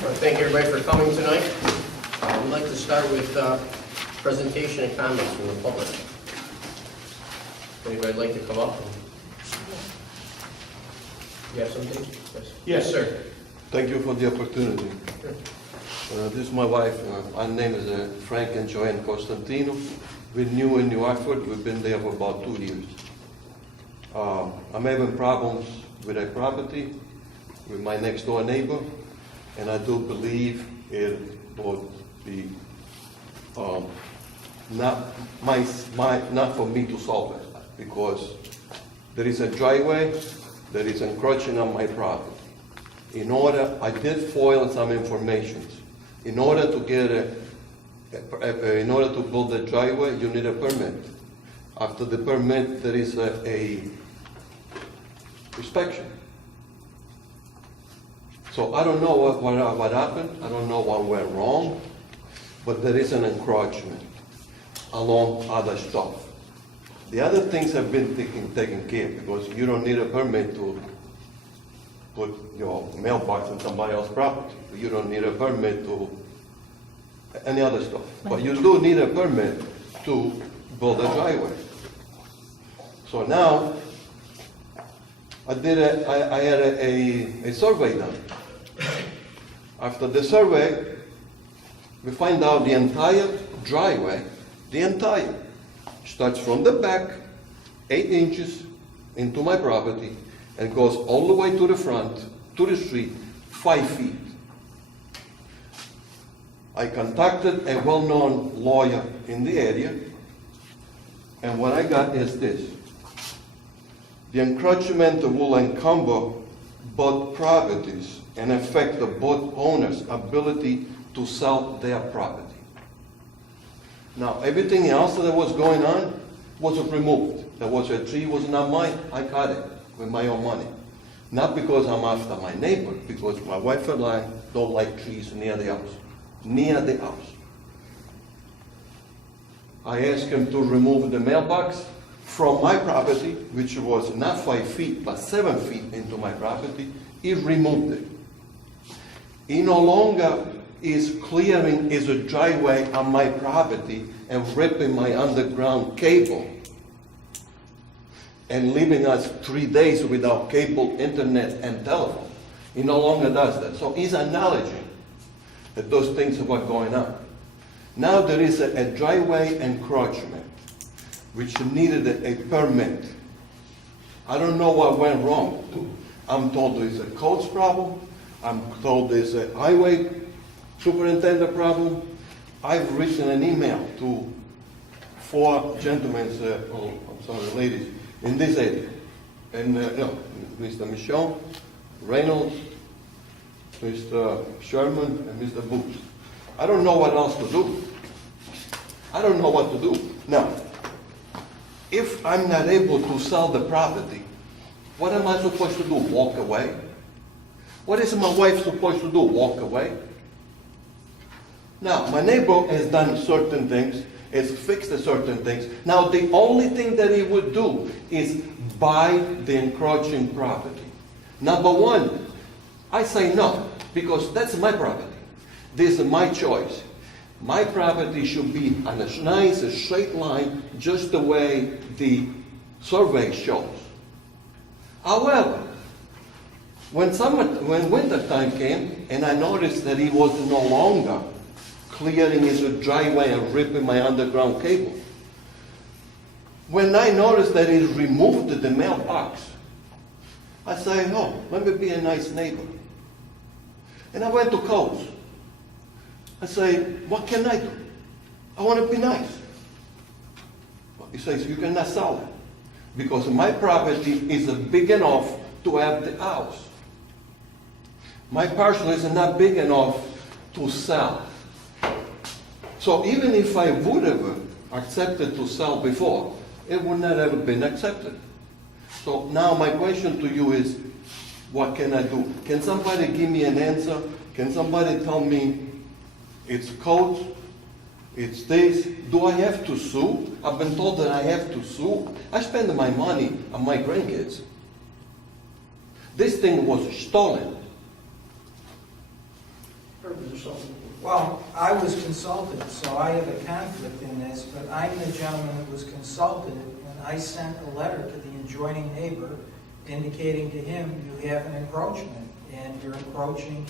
Thank you everybody for coming tonight. We'd like to start with presentation and comments from the public. Anybody like to come up? You have something? Yes, yes sir. Thank you for the opportunity. This is my wife. Our name is Frank and Joanne Costantino. We're new in New Hartford. We've been there for about 2 years. I'm having problems with a property with my next door neighbor, and I do believe it would be not for me to solve it, because there is a driveway that is encroaching on my property. I did foil some information. In order to build a driveway, you need a permit. After the permit, there is a inspection. So I don't know what happened. I don't know what went wrong, but there is an encroachment along other stuff. The other things have been taken care of, because you don't need a permit to put your mailbox on somebody else's property. You don't need a permit to any other stuff. But you do need a permit to build a driveway. So now, I had a survey done. After the survey, we find out the entire driveway, starts from the back, 8 inches into my property, and goes all the way to the front, to the street, 5 feet. I contacted a well-known lawyer in the area, and what I got is this. The encroachment will encumber both properties and affect the both owners' ability to sell their property. Now, everything else that was going on was removed. There was a tree, was not mine. I cut it with my own money. Not because I'm after my neighbor, because my wife and I don't like trees near the house. Near the house. I asked him to remove the mailbox from my property, which was not 5 feet, but 7 feet into my property. He removed it. He no longer is clearing his driveway on my property and ripping my underground cable and leaving us 3 days without cable, internet, and telephone. He no longer does that. So he's acknowledging that those things are what going on. Now there is a driveway encroachment, which needed a permit. I don't know what went wrong. I'm told there's a codes problem. I'm told there's a highway superintendent problem. I've written an email to 4 gentlemen, ladies, in this area. And Mr. Michon, Reynolds, Mr. Sherman, and Mr. Booth. I don't know what else to do. I don't know what to do. Now, if I'm not able to sell the property, what am I supposed to do? Walk away? What is my wife supposed to do? Walk away? Now, my neighbor has done certain things, has fixed certain things. Now, the only thing that he would do is buy the encroaching property. Number one, I say no, because that's my property. This is my choice. My property should be on a nice straight line, just the way the survey shows. However, when winter time came, and I noticed that he was no longer clearing his driveway and ripping my underground cable, when I noticed that he removed the mailbox, I said, oh, let me be a nice neighbor. And I went to codes. I say, what can I do? I want to be nice. He says, you cannot sell it, because my property is big enough to have the house. My parcel is not big enough to sell. So even if I would have accepted to sell before, it would not have been accepted. So now my question to you is, what can I do? Can somebody give me an answer? Can somebody tell me it's codes, it's this? Do I have to sue? I've been told that I have to sue. I spend my money on my grandkids. This thing was stolen. purpose or something. Well, I was consulted, so I have a conflict in this, but I'm the gentleman that was consulted, and I sent a letter to the adjoining neighbor indicating to him, you have an encroachment, and you're encroaching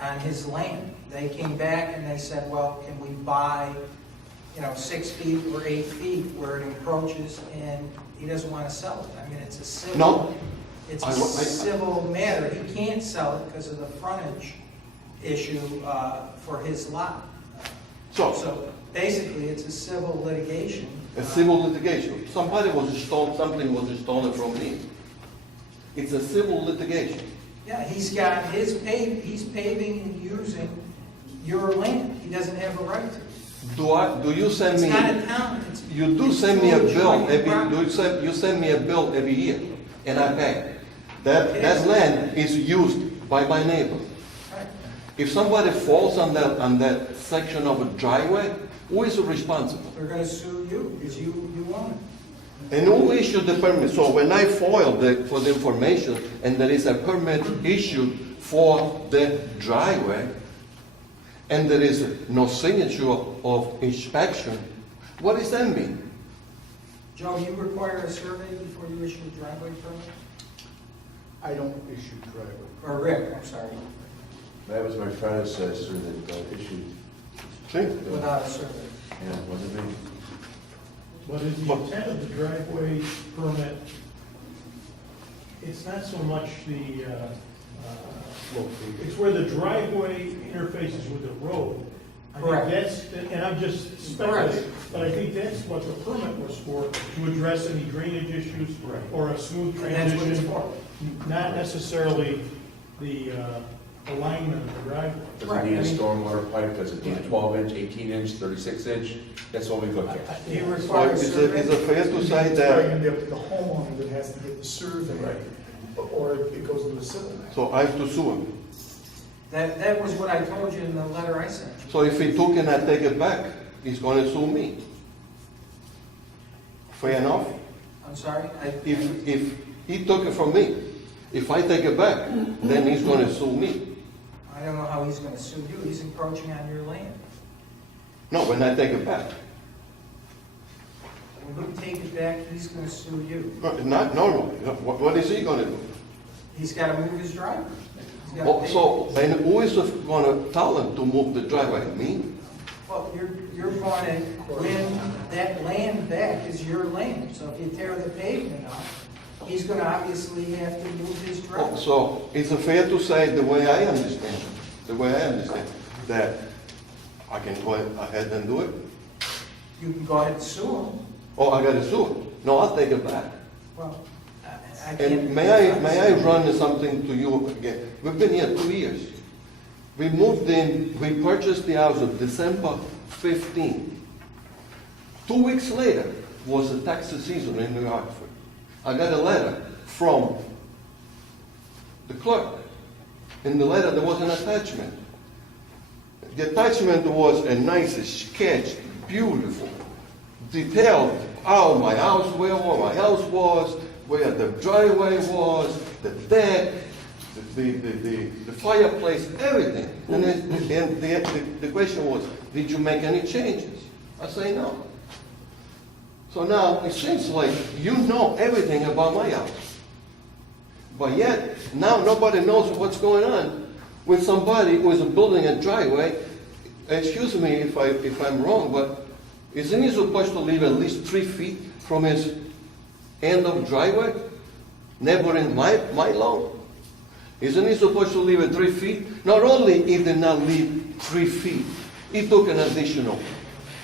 on his land. They came back and they said, well, can we buy, 6 feet or 8 feet where it encroaches, and he doesn't want to sell it. I mean, it's a civil, No. it's a civil matter. He can't sell it because of the frontage issue for his lot. So basically, it's a civil litigation. A civil litigation. Something was stolen from me. It's a civil litigation. Yeah, he's got he's paving and using your land. He doesn't have a right to. Do you send It's me? not a town. You do it's send me a full bill adjoining property. you send me a bill every year, and I pay. That land is used by my neighbor. Right. If somebody falls on that section of a driveway, who is responsible? They're going to sue you because you own it. And who issued the permit? So when I filed for the information, and there is a permit issued for the driveway, and there is no signature of inspection, what does that mean? Joe, you require a survey before you issue a driveway permit? I don't issue driveway. Or Rick, I'm sorry, That was my predecessor that issued, See? without a survey. yeah, wasn't me. But is the intent of the driveway permit, it's not so much it's where the driveway interfaces with the road. I think Correct. and I'm just speculating, but I think that's what the permit was for, to address any drainage issues Right. or a smooth And that's what it's transition, for. not necessarily the alignment of the driveway. Does Right, it need I a mean- stormwater pipe? Does it need a 12-inch, 18-inch, 36-inch? That's what we look at. Do you So require a is survey? it fair to say It's probably that, gonna be up to the homeowner that has to get the survey, or it goes to the civil man. so I have to sue him? That was what I told you in the letter I sent you. So if he took and I take it back, he's gonna sue me. Fair enough? I'm sorry? If he took it from me, if I take it back, then he's gonna sue me. I don't know how he's going to sue you. He's encroaching on your land. No, when I take it back. When you take it back, he's going to sue you. Not normally. What is he gonna do? He's got to move his driveway. He's gotta Oh, pay. so, and who is gonna tell him to move the driveway? Me? Well, you're going to win that land back is your land. So if you tear the pavement up, he's going to obviously have to move his Oh, driveway. so is it fair to say, the way I understand, that I can go ahead and do it? You can go ahead and sue him. Oh, I gotta sue him? No, I'll take it back. Well, I can't. And may I run something to you again? We've been here 2 years. We moved in, we purchased the house on December 15. 2 weeks later was the tax season in New Hartford. I got a letter from the clerk. In the letter there was an attachment. The attachment was a nice sketch, beautiful, detailed how my house, where my house was, where the driveway was, the deck, the fireplace, everything. And the question was, did you make any changes? I say no. So now it seems like you know everything about my house. But yet, now nobody knows what's going on with somebody who is building a driveway. Excuse me if I'm wrong, but isn't he supposed to live at least 3 feet from his end of driveway? Neighboring my lawn? Isn't he supposed to live at 3 feet? Not only he did not live 3 feet, he took an additional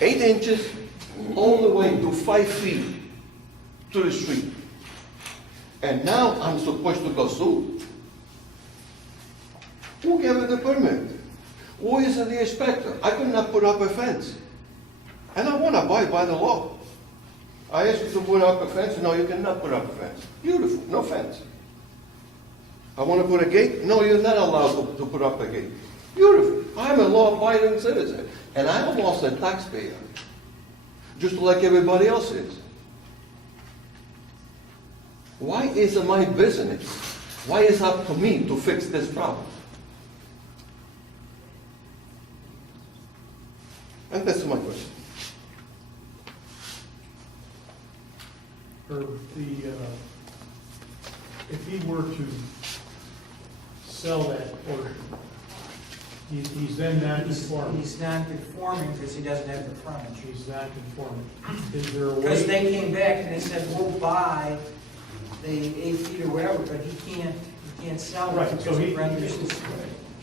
8 inches all the way to 5 feet to the street. And now I'm supposed to go sue. Who gave it the permit? Who is the inspector? I could not put up a fence. And I want to abide by the law. I asked you to put up a fence. No, you cannot put up a fence. Beautiful, no fence. I want to put a gate. No, you're not allowed to put up a gate. Beautiful. I'm a law-abiding citizen. And I'm also a taxpayer. Just like everybody else is. Why is it my business? Why is it up to me to fix this problem? And that's my question. Or if he were to sell that portion, he's then non-conforming. He's non-conforming because he doesn't have the frontage. He's non-conforming. Is there a Because way? they came back and they said, we'll buy the 8 feet or whatever, but he can't sell it Right, so because he- it renders it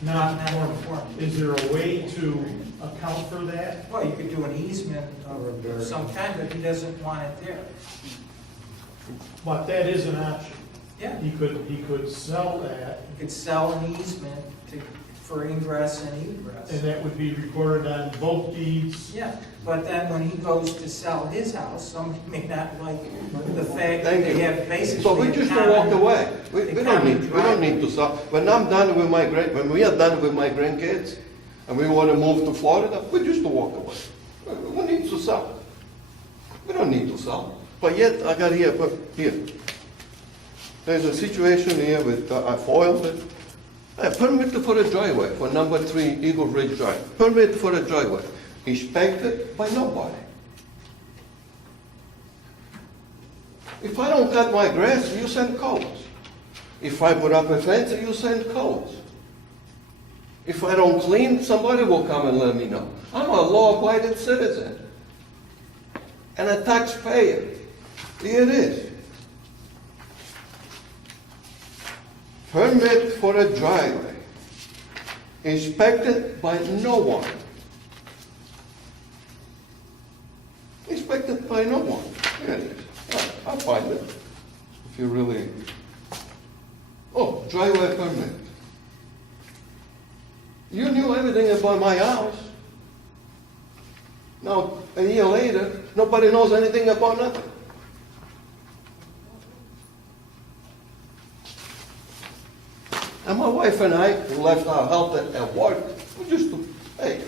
Non-conforming. non-conforming. Is there a way to account for that? Well, you could do an easement of some kind, but he doesn't want it there. But that is an option. Yeah, He could sell that, you could sell an easement for ingress and and egress. that would be recorded on both deeds. Yeah, but then when he goes to sell his house, somebody may not like the fact that Thank they you. have basically. So we a just common- walk away. We a don't common need to sell. When we are done with my grandkids, and we want to move to Florida, we just walk away. We need to sell. We don't need to sell. But yet, I got here, there's a situation here with, I foiled it. Permit for a driveway for number 3 Eagle Ridge Drive. Permit for a driveway. Inspected by nobody. If I don't cut my grass, you send codes. If I put up a fence, you send codes. If I don't clean, somebody will come and let me know. I'm a law-abiding citizen and a taxpayer. Here it is. Permit for a driveway. Inspected by no one. Inspected by no one. Here it is. I'll find it. If you really... Oh, driveway permit. You knew everything about my house. Now, a year later, nobody knows anything about nothing. And my wife and I, who left our house at work, we just, hey,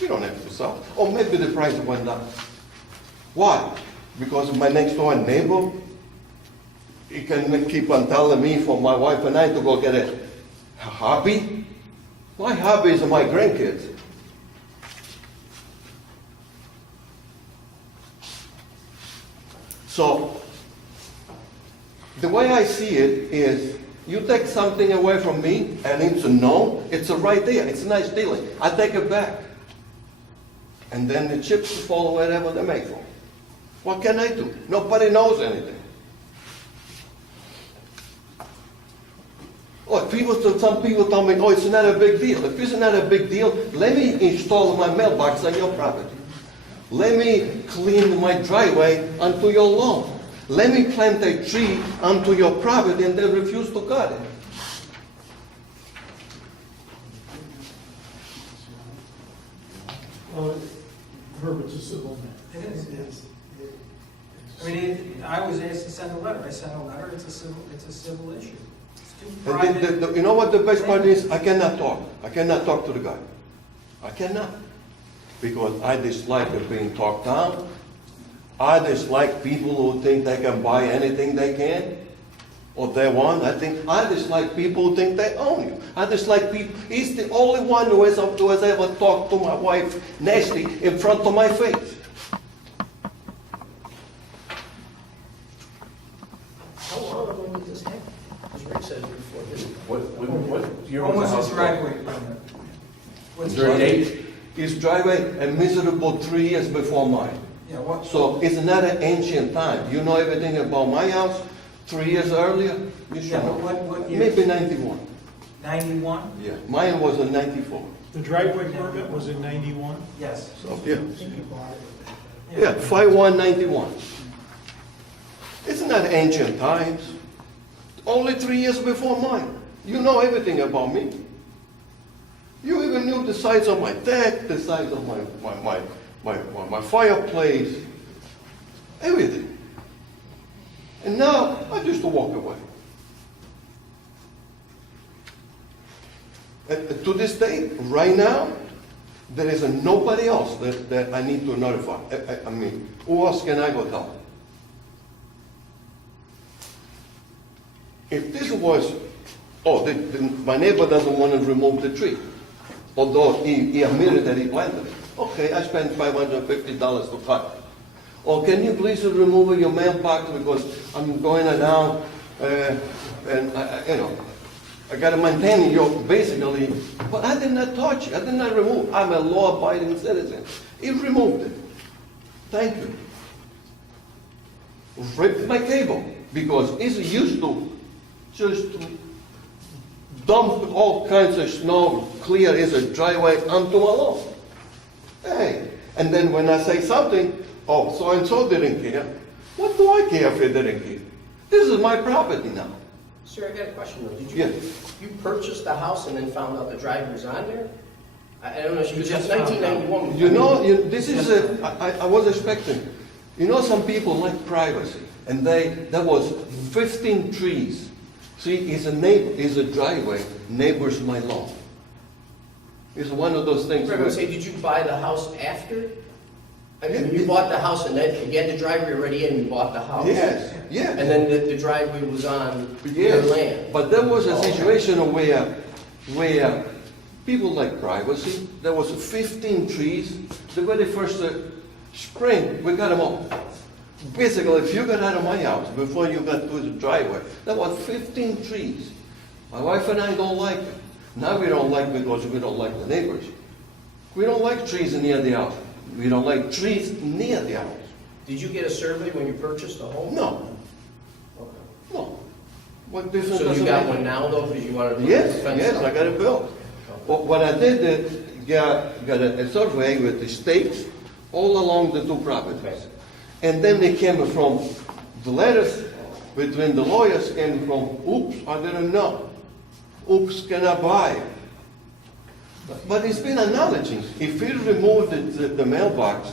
you don't have to sell. Or maybe the price went down. Why? Because my next door neighbor, he can keep on telling me for my wife and I to go get a hobby. My hobby is my grandkids. So, the way I see it is, you take something away from me, and it's a no, it's a right there, it's a nice dealing. I take it back. And then the chips fall wherever they make from. What can I do? Nobody knows anything. Oh, some people tell me, oh, it's not a big deal. If it's not a big deal, let me install my mailbox on your property. Let me clean my driveway onto your lawn. Let me plant a tree onto your property and then refuse to cut it. Well, Herbert's a civil man. It is. I mean, I was asked to send a letter. I sent a letter. It's a civil issue. It's too And private. you know what the best part is? I cannot talk. I cannot talk to the guy. I cannot. Because I dislike it being talked down. I dislike people who think they can buy anything they can or they want. I dislike people who think they own you. I dislike people. He's the only one who has ever talked to my wife nasty in front of my face. How long ago did this happen? As Rick said before this. What year When was was the his house driveway built? permit? What's Is there a date? His driveway a miserable 3 years before mine. Yeah, what? So it's not an ancient time. You know everything about my house 3 years earlier? You should Yeah, know. but what year? Maybe 91. 91? Yeah, mine was in 94. The driveway permit was in 91? Yes. So, yeah. I think you bought it. Yeah, 5191. It's not ancient times. Only 3 years before mine. You know everything about me. You even knew the size of my deck, the size of my fireplace, everything. And now I just walk away. And to this day, right now, there is nobody else that I need to notify. I mean, who else can I go tell? If this was, my neighbor doesn't want to remove the tree, although he admitted that he planted it. Okay, I spent $550 to cut. Or can you please remove your mailbox because I'm going down, and I gotta maintain your, basically, but I did not touch it, I did not remove. I'm a law-abiding citizen. He removed it. Thank you. Ripped my cable because he's used to just dump all kinds of snow, clear as a driveway onto my lawn. Hey, and then when I say something, oh, so-and-so didn't care. What do I care if they didn't care? This is my property now. Sir, I got a question though. Did Yeah. you purchase the house and then found out the driveway was on there? I don't know, because just it's found out. 1991. You know, this is I was expecting. You know, some people like privacy, and there was 15 trees. See, it's a driveway, neighbors my lawn. It's one of those things. I was say, did you buy the house after? I mean, you bought the house and then you had the driveway already in, you bought the house. Yes, yes. And then the driveway was on your Yes, land. but there was a situation where people like privacy. There was 15 trees. The very first spring, we got them all. Basically, if you got out of my house before you got to the driveway, there was 15 trees. My wife and I don't like it. Now we don't like it because we don't like the neighbors. We don't like trees near the house. We don't like trees near the house. Did you get a survey when you purchased the home? No, Okay. no. What difference So does you it got make? one now though, because you wanted to? Yes, fence yes, up? I got it built. What I did is got a survey with the stakes all along the two properties. And then they came from, the letters between the lawyers came from, oops, I didn't know. Oops, can I buy? But he's been acknowledging, if he removed the mailbox,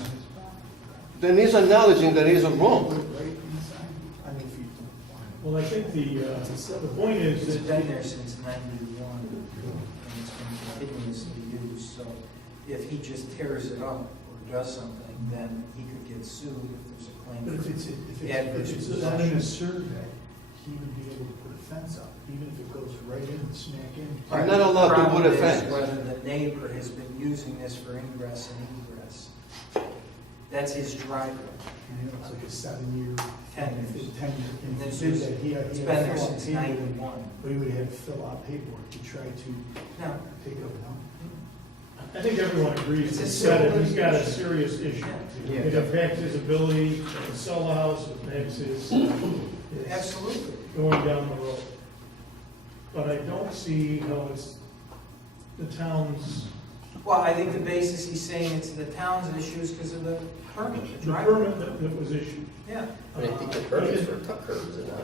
then he's acknowledging that he's wrong. Well, I think the point is It's that been there since 91, and it's been continuously used, so if he just tears it up or does something, then he could get sued if there's a claim. But if for it's adverse done in a possession. survey, he would be able to put a fence up, even if it goes right in and smack in. I'm not allowed to put a Problem is fence. whether the neighbor has been using this for ingress and egress. That's his driveway. You know, it's like a 7-year. 10 years. 10 year. And And it's he said he had It's to been there fill out since paperwork, 91. but he would have to fill out paperwork to try to No, take it over. I think everyone agrees It's that a he's got a civil serious issue. Yeah. It affects his ability to sell a house, it affects his absolutely. going down the road. But I don't see how it's the town's, Well, I think the basis he's saying it's the town's issues because of the permit, the the driveway. permit that was issued. Yeah. But I think the permit is for cut curves and not.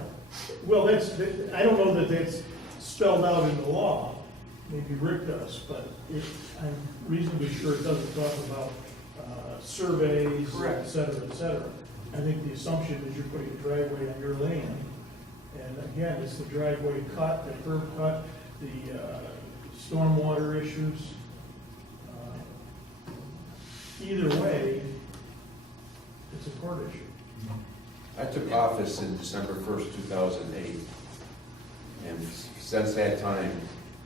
Well, I don't know that that's spelled out in the law, maybe Rick does, but I'm reasonably sure it doesn't talk about surveys, Correct. et cetera, et cetera. I think the assumption is you're putting a driveway on your land, and again, it's the driveway cut, the curb cut, the stormwater issues. Either way, it's a court issue. I took office in December 1st, 2008. And since that time,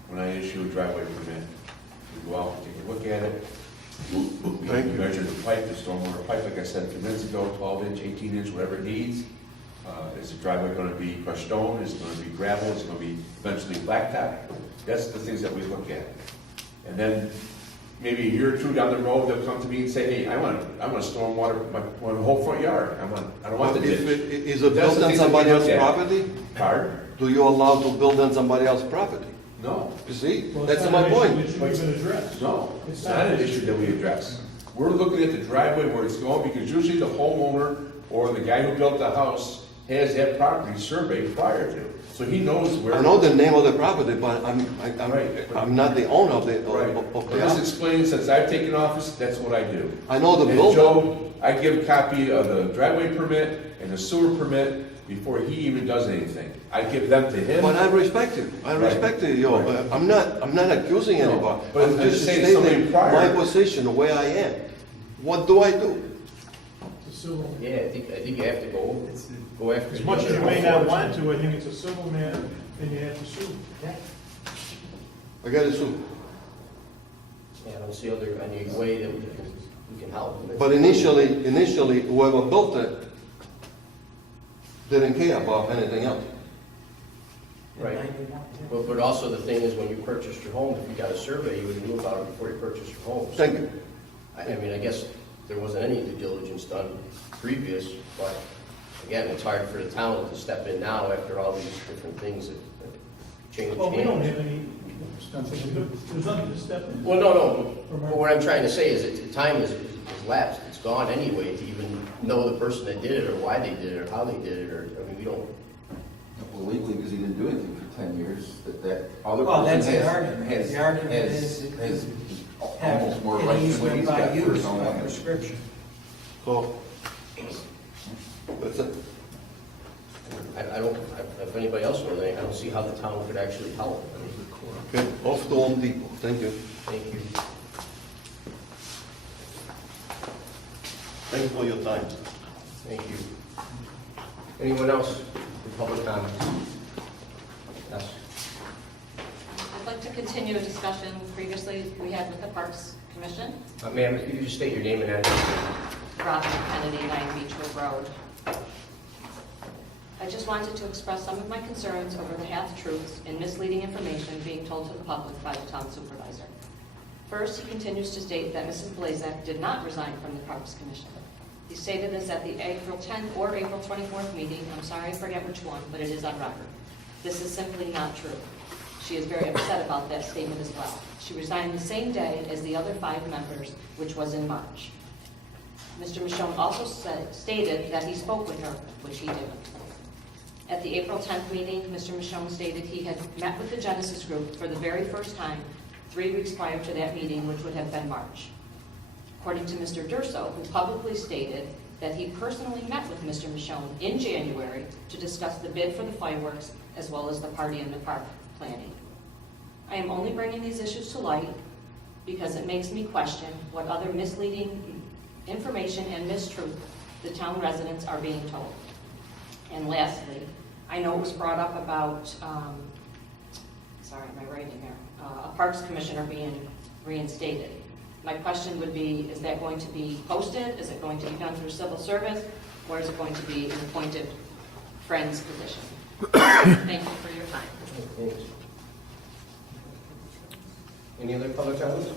when I issue a driveway permit, we go out and take a look at it. We measure the pipe, the stormwater pipe, like I said a few minutes ago, 12-inch, 18-inch, whatever it needs. Is the driveway going to be crushed stone? Is it going to be gravel? Is it going to be eventually blacktop? That's the things that we look at. And then maybe a year or two down the road, they'll come to me and say, hey, I want to stormwater my whole front yard. I don't want the If ditch. Is it That's built the on things that somebody we look else's at. property? Pardon? Do you allow to build on somebody else's property? No. You see, Well, it's that's not my an issue point. that you've even addressed. No, it's not an issue that we address. We're looking at the driveway where it's going, because usually the homeowner or the guy who built the house has that property surveyed prior to. So he knows where. I know the name of the property, but Right. I'm not the owner of the, Right. of I'm the just house. explaining, since I've taken office, that's what I do. I know the And builder. Joe, I give a copy of the driveway permit and the sewer permit before he even does anything. I give them to him. But I respect it. I Right. respect it, yo. Right. I'm not accusing No, anybody. but I'm I'm just saying somebody stating prior- my position, where I am. What do I do? It's a civil. Yeah, I think you have to go after. As much as you may not want to, I think it's a civil matter, and you have to sue. Yeah. I got to sue. Yeah, I don't see any way that we can help. But initially, whoever built it didn't care about anything else. In Right. 91, yeah. But also the thing is, when you purchased your home, if you got a survey, you would have knew about it before you purchased your home. Thank you. I mean, I guess there wasn't any due diligence done previous, but again, it's hard for the town to step in now after all these different things that change Well, we don't hands. have any, there's nothing to step in. Well, no, but what I'm trying to say is that time is lapsed, it's gone anyway to even know the person that did it, or why they did it, or how they did it, or, I mean, we don't. Well, legally, because he didn't do anything for 10 years, that other Well, that's person the argument. has, The argument has, is it has Have almost more an rights than what easement he's by got for use his own by land. prescription. So, that's it. I don't, if anybody else knows anything, I don't see how the town could actually help. I mean, Okay, off to Home Depot. Thank you. thank you. Thank you for your time. Thank you. Anyone else for public comments? Yes. I'd like to continue a discussion previously we had with the Parks Commission. Ma'am, if you could just state your name and address. Robin Kennedy, 9 Beechwood Road. I just wanted to express some of my concerns over the half-truths and misleading information being told to the public by the town supervisor. First, he continues to state that Mrs. Blazek did not resign from the Parks Commission. He stated this at the April 10th or April 24th meeting. I'm sorry, I forget which one, but it is on record. This is simply not true. She is very upset about that statement as well. She resigned the same day as the other 5 members, which was in March. Mr. Michonne also stated that he spoke with her, which he didn't. At the April 10th meeting, Mr. Michonne stated he had met with the Genesis Group for the very first time 3 weeks prior to that meeting, which would have been March. According to Mr. Durso, who publicly stated that he personally met with Mr. Michonne in January to discuss the bid for the fireworks as well as the party in the park planning. I am only bringing these issues to light because it makes me question what other misleading information and mistruth the town residents are being told. And lastly, I know it was brought up about, sorry, am I writing here? A Parks Commissioner being reinstated. My question would be, is that going to be posted? Is it going to be done through civil service? Or is it going to be an appointed friend's position? Thank you for your time. Thanks. Any other public comments?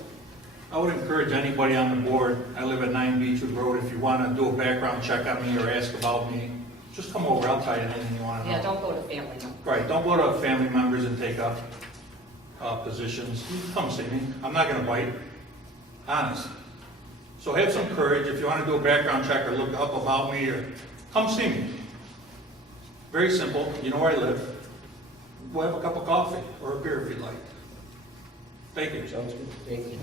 I would encourage anybody on the board, I live at 9 Beechwood Road, if you want to do a background check on me or ask about me, just come over, I'll tell you anything you want to know. Yeah, don't go to family. No. Right, don't go to family members and take up positions. You come see me, I'm not going to bite, honest. So have some courage, if you want to do a background check or look up about me, or come see me. Very simple, you know where I live. We'll have a cup of coffee or a beer if you'd like. Thank you. Sounds good. Thank you.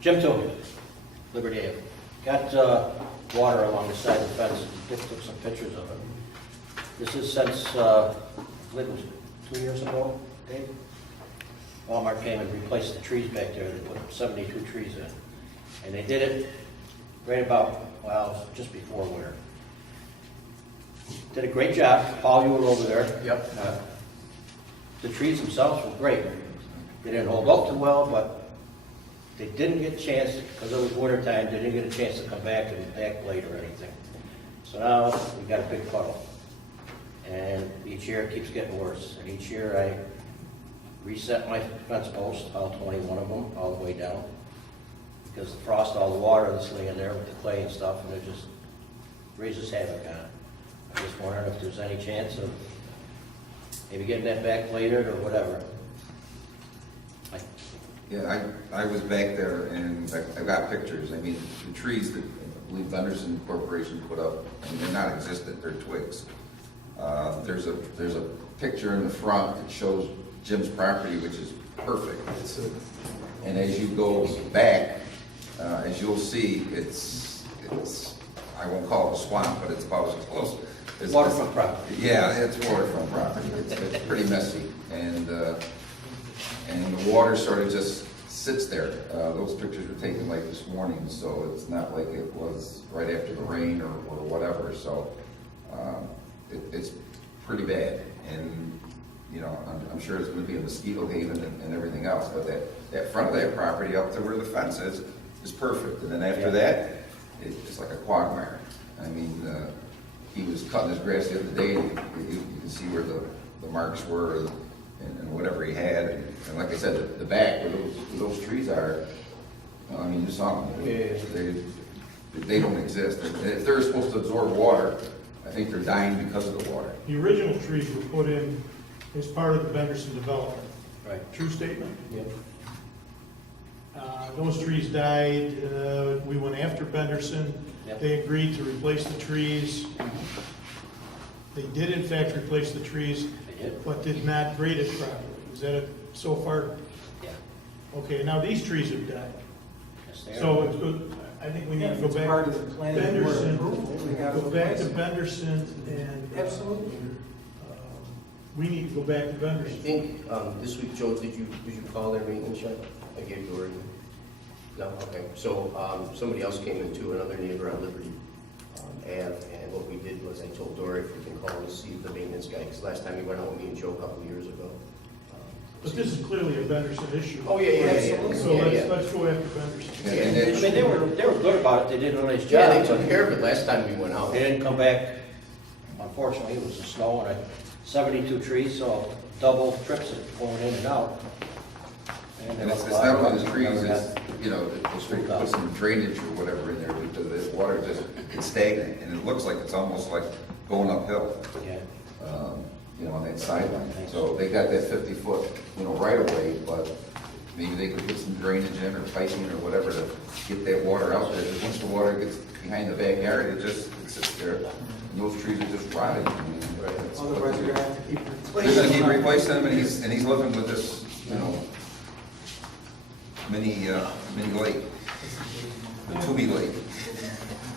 Jim Tobin, Liberty Ave. Got water along the side of the fence. Dick took some pictures of it. This is since, I believe it was 2 years ago, Dave? Walmart came and replaced the trees back there. They put 72 trees in. And they did it right about, well, just before winter. Did a great job. Paul, you were over there. Yep. The trees themselves were great. They didn't hold up too well, but they didn't get a chance, because it was winter time, they didn't get a chance to come back and backblade or anything. So now we've got a big puddle. And each year it keeps getting worse. And each year I reset my fence posts, all 21 of them, all the way down. Because the frost, all the water that's laying there with the clay and stuff, and it just raises havoc on it. I'm just wondering if there's any chance of maybe getting that backbladed or whatever. Yeah, I was back there and I got pictures. I mean, the trees that I believe Anderson Corporation put up, I mean, they're not existent, they're twigs. There's a picture in the front that shows Jim's property, which is perfect. And as you go back, as you'll see, it's I won't call it a swamp, but it's about as close. Waterfront property. Yeah, it's waterfront property. It's pretty messy, and the water sort of just sits there. Those pictures were taken like this morning, so it's not like it was right after the rain or whatever, so it's pretty bad. And, you know, I'm sure it's gonna be a mosquito haven and everything else, but that front of that property up to where the fence is perfect. And then after that, it's like a quagmire. I mean, he was cutting his grass the other day, and you can see where the marks were and whatever he had. And like I said, the back where those trees are, I mean, you saw them. They don't exist. If they're supposed to absorb water, I think they're dying because of the water. The original trees were put in as part of the Benderson development. Right. True statement? Yeah. Those trees died, we went after Benderson. Yep. They agreed to replace the trees. They did in fact replace the trees, They did? but did not grade it properly. Is that it so far? Yeah. Okay, now these trees have died. Yes, they are. So it's good, I think we need to go It's back. part of the planning board Benderson, approval. We gotta go back to replace it. Benderson and. Absolutely. We need to go back to I Benderson. think, this week, Joe, did you call their maintenance yet? I gave Dory. No, okay, so, somebody else came in too, another neighbor on Liberty, Ave, and what we did was I told Dory if we can call and see the maintenance guy, because last time he went out with me and Joe a couple of years ago. But this is clearly a Benderson issue. Oh, yeah. So Yeah. let's go after Benderson. And I mean, they were good about it, they did a nice job. Yeah, they took care of it last time we went out. They didn't come back, unfortunately, it was the snow and 72 trees, so double trips it going in and out. And it's not one of the trees, it's, you know, it's to put some drainage or whatever in there, because the water just, it's stagnant, and it looks like it's almost like going uphill, Yeah. you know, on that sideline. So they got that 50-foot, you know, right away, but maybe they could put some drainage in or piping or whatever to get that water out there. Because once the water gets behind the backyard, it sits there, and those trees are just rotting. I mean, that's what Otherwise, they're we're gonna have to keep They're gonna replacing keep them. replacing them, and he's living with this, you know, mini lake, the Tooby Lake.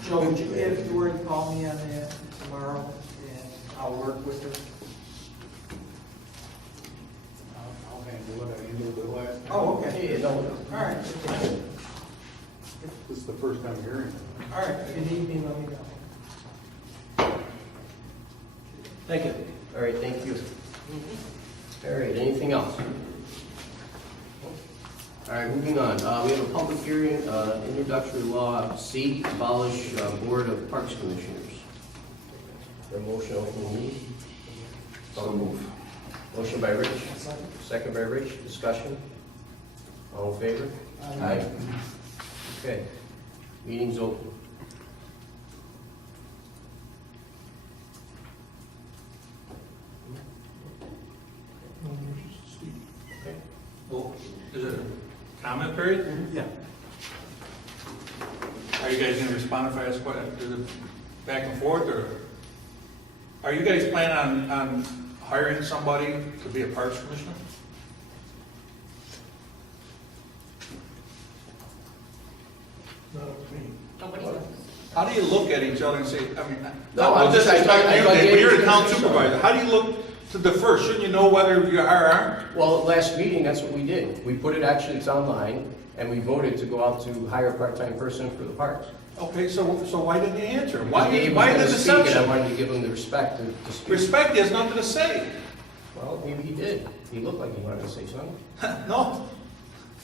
Joe, would you have Dory call me on that tomorrow, and I'll work with her? I'll handle it, I handled it last. Oh, okay. Yeah, no, All right. This is the first time hearing it. All right, if you need me, let me know. Thank you. all right, thank you. All right, anything else? All right, moving on. We have a public hearing, introductory law C, abolish Board of Parks Commissioners. The motion open the meeting. So move. Motion by Rich, second by Rich, discussion. All in favor? Aye. Okay, meeting's open. Okay. Well, is it a comment period? Yeah. Are you guys gonna respond if I ask what, is it back and forth, or? Are you guys planning on hiring somebody to be a parks commissioner? Not up to me. Nobody knows. How do you look at each other and say, I mean, No, not I'm just- disrespecting I you, thought Dave, but you're the Dave's town gonna say supervisor. How do you look to defer? Shouldn't you know whether you are or aren't? Well, last meeting, that's what we did. We put it, actually, it's online, and we voted to go out to hire a part-time person for the parks. Okay, so why didn't you answer? Why Dave was the gonna speak, and I deception? wanted to give him the respect to speak. Respect has nothing to say. Well, maybe he did. He looked like he wanted to say something. No,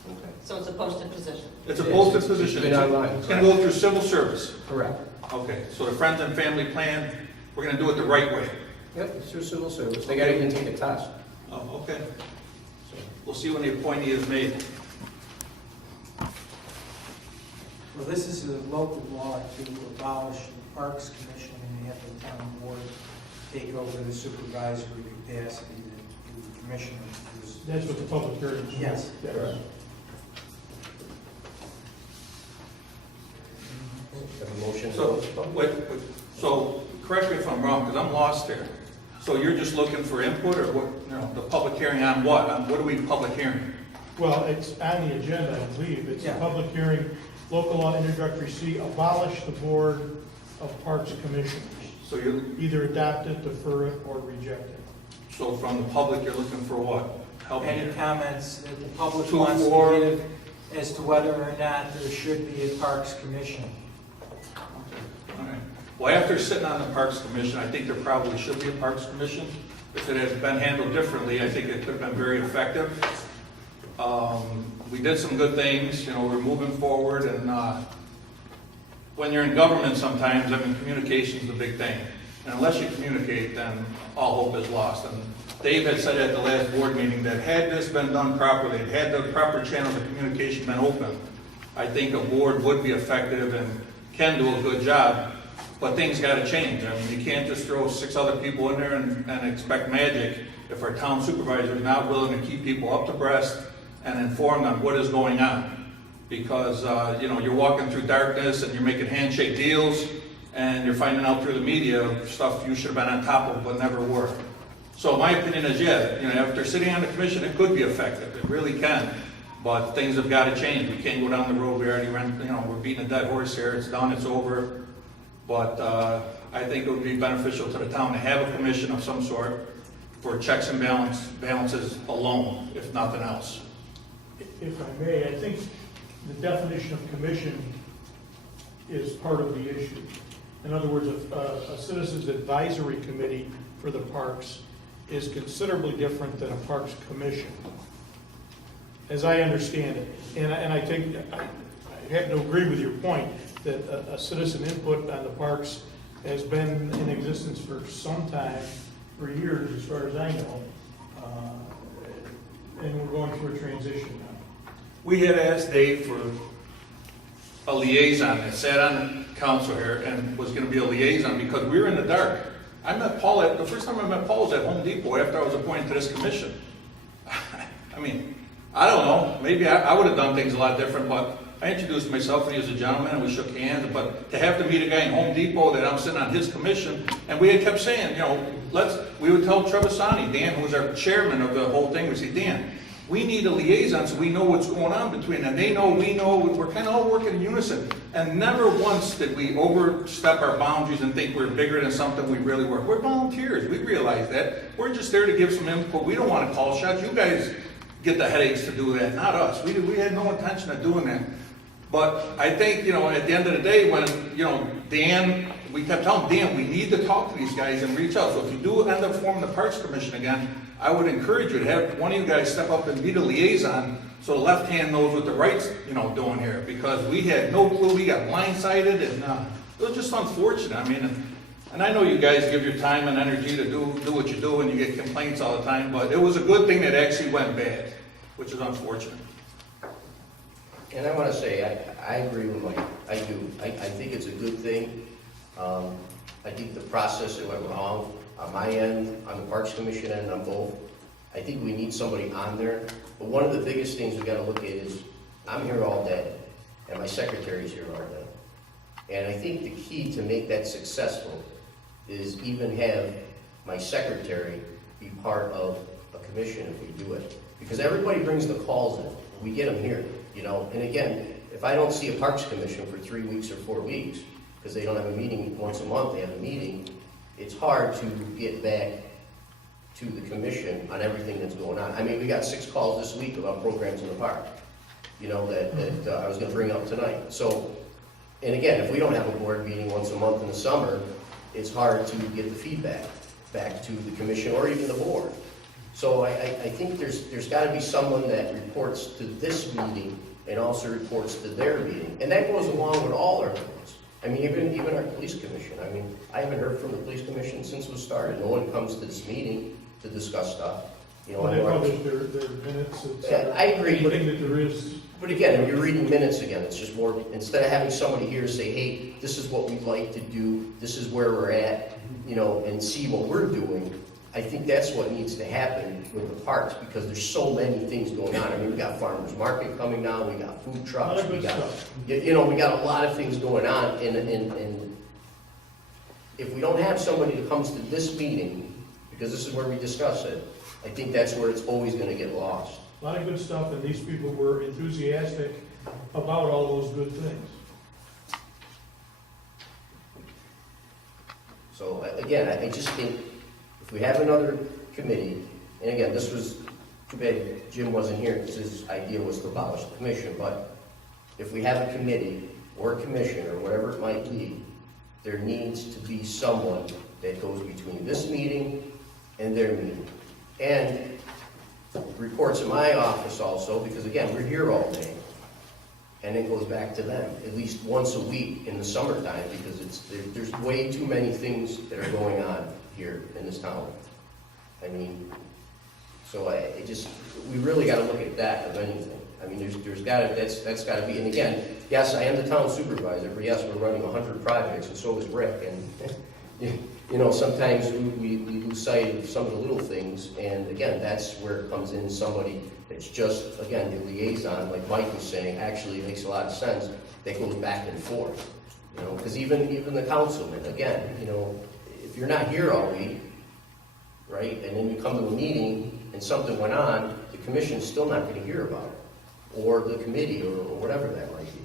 Okay. So it's a posted position. it's a It is. posted It's position. been online, It's gonna go through civil service. Correct. Okay, so the Friends and Family Plan, we're gonna do it the right way. Yep, it's through civil service. They gotta even take a test. Oh, okay. We'll see when the appointee is made. Well, this is a local law to abolish the Parks Commission and have the town board take over the supervisory capacity that the commissioner is. That's what the public hearing is. Yes. Yeah. Have a motion? So, so correct me if I'm wrong, because I'm lost here. So you're just looking for input, or what, you know, the public hearing on what? On what are we public hearing? Well, it's on the agenda, I believe. It's a Yeah. public hearing, local law introductory C, abolish the Board of Parks Commissioners. So you're, Either adopt it, defer it, or reject it. so from the public, you're looking for what? Help me Any here. comments that the public Two, wants four. to give as to whether or not there should be a Parks Commission. All right. Well, after sitting on the Parks Commission, I think there probably should be a Parks Commission. If it had been handled differently, I think it could have been very effective. We did some good things, you know, we're moving forward, and when you're in government sometimes, I mean, communication is the big thing. And unless you communicate, then all hope is lost. And Dave had said at the last board meeting that had this been done properly, had the proper channels of communication been open, I think a board would be effective and can do a good job. But things got to change. I mean, you can't just throw 6 other people in there and expect magic if our town supervisor is not willing to keep people up to breast and inform them what is going on. Because, you know, you're walking through darkness and you're making handshake deals and you're finding out through the media stuff you should have been on top of but never were. So my opinion is, yeah, you know, after sitting on the commission, it could be effective. It really can. But things have got to change. We can't go down the road. We already ran, you know, we're beating a dead horse here. It's done. It's over. But I think it would be beneficial to the town to have a commission of some sort for checks and balances alone, if nothing else. If I may, I think the definition of commission is part of the issue. In other words, a citizens advisory committee for the parks is considerably different than a parks commission, as I understand it. And I think, I have to agree with your point, that a citizen input on the parks has been in existence for some time, for years, as far as I know. And we're going through a transition now. We had asked Dave for a liaison that sat on the council here and was going to be a liaison because we were in the dark. I met Paul the first time I met Paul was at Home Depot after I was appointed to this commission. I mean, I don't know, maybe I would have done things a lot different, but I introduced myself and he was a gentleman and we shook hands, but to have to meet a guy in Home Depot that I'm sitting on his commission, and we had kept saying, you know, we would tell Trevisani, Dan, who was our chairman of the whole thing, we say, Dan, we need a liaison so we know what's going on between them. They know, we know, we're kind of all working in unison. And never once did we overstep our boundaries and think we're bigger than something we really were. We're volunteers, we realize that. We're just there to give some input. We don't want to call shots. You guys get the headaches to do that, not us. We had no intention of doing that. But I think, you know, at the end of the day, when, you know, Dan, we kept telling Dan, we need to talk to these guys and reach out. So if you do end up forming the Parks Commission again, I would encourage you to have one of you guys step up and be the liaison so the left hand knows what the right's, you know, doing here. Because we had no clue, we got blindsided, and it was just unfortunate. I mean, and I know you guys give your time and energy to do what you do, and you get complaints all the time, but it was a good thing that actually went bad, which is unfortunate. And I want to say, I agree with Mike. I do. I think it's a good thing. I think the process that went wrong on my end, on the Parks Commission end, on both. I think we need somebody on there. But one of the biggest things we got to look at is, I'm here all day, and my secretary's here all day. And I think the key to make that successful is even have my secretary be part of a commission if we do it. Because everybody brings the calls in. We get them here, you know. And again, if I don't see a Parks Commission for 3 weeks or 4 weeks, because they don't have a meeting once a month, they have a meeting, it's hard to get back to the commission on everything that's going on. I mean, we got 6 calls this week about programs in the park, you know, that I was going to bring up tonight. So, and again, if we don't have a board meeting once a month in the summer, it's hard to get the feedback back to the commission or even the board. So I think there's got to be someone that reports to this meeting and also reports to their meeting. And that goes along with all our boards. I mean, even our police commission. I mean, I haven't heard from the police commission since it was started. No one comes to this meeting to discuss stuff. You know, Well, they publish their minutes, et cetera. I agree, but Anything that there is. But again, you're reading minutes again, it's just more, instead of having somebody here say, hey, this is what we'd like to do, this is where we're at, you know, and see what we're doing, I think that's what needs to happen with the parks, because there's so many things going on. I mean, we got farmers market coming down, we got food trucks, we got, you know, we got a lot of things going on, and if we don't have somebody that comes to this meeting, because this is where we discuss it, I think that's where it's always gonna get lost. A lot of good stuff, and these people were enthusiastic about all those good things. So again, I just think if we have another committee, and again, this was too bad Jim wasn't here because his idea was to abolish the commission, but if we have a committee or a commission or whatever it might be, there needs to be someone that goes between this meeting and their meeting. And reports in my office also, because again, we're here all day. And it goes back to them, at least once a week in the summertime, because there's way too many things that are going on here in this town. I mean, so we really gotta look at that of anything. I mean, that's gotta be, and again, yes, I am the town supervisor, but yes, we're running 100 projects, and so is Rick, and, you know, sometimes we lose sight of some of the little things, and again, that's where it comes in, somebody that's just, again, the liaison, like Mike was saying, actually makes a lot of sense, that goes back and forth, you know, because even the councilman, again, you know, if you're not here all week, right, and then you come to a meeting, and something went on, the commission's still not gonna hear about it, or the committee, or whatever that might be.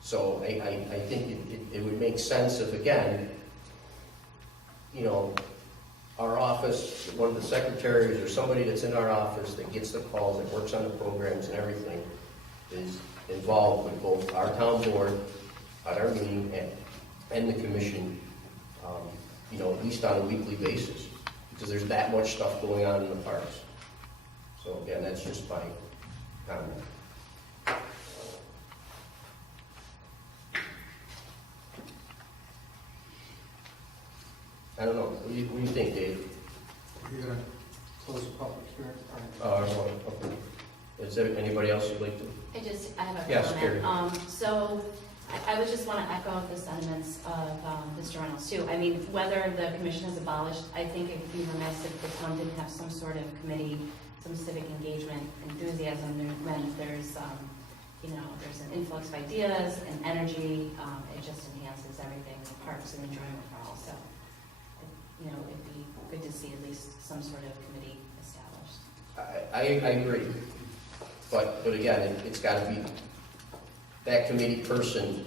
So I think it would make sense if, again, you know, our office, one of the secretaries or somebody that's in our office that gets the calls, that works on the programs and everything, is involved with both our town board at our meeting and the commission, you know, at least on a weekly basis, because there's that much stuff going on in the parks. So again, that's just my comment. I don't know. What do you think, Dave? You're gonna close the public hearing? Okay. Is there anybody else who'd like to? I have a Yes, Carrie. comment. So I would just want to echo the sentiments of Mr. Reynolds too. I mean, whether the commission is abolished, I think it would be remiss if the town didn't have some sort of committee, some civic engagement, enthusiasm, when there's, you know, there's an influx of ideas and energy. It just enhances everything, the parks and enjoyment for all. So, you know, it'd be good to see at least some sort of committee established. I agree. But again, it's got to be, that committee person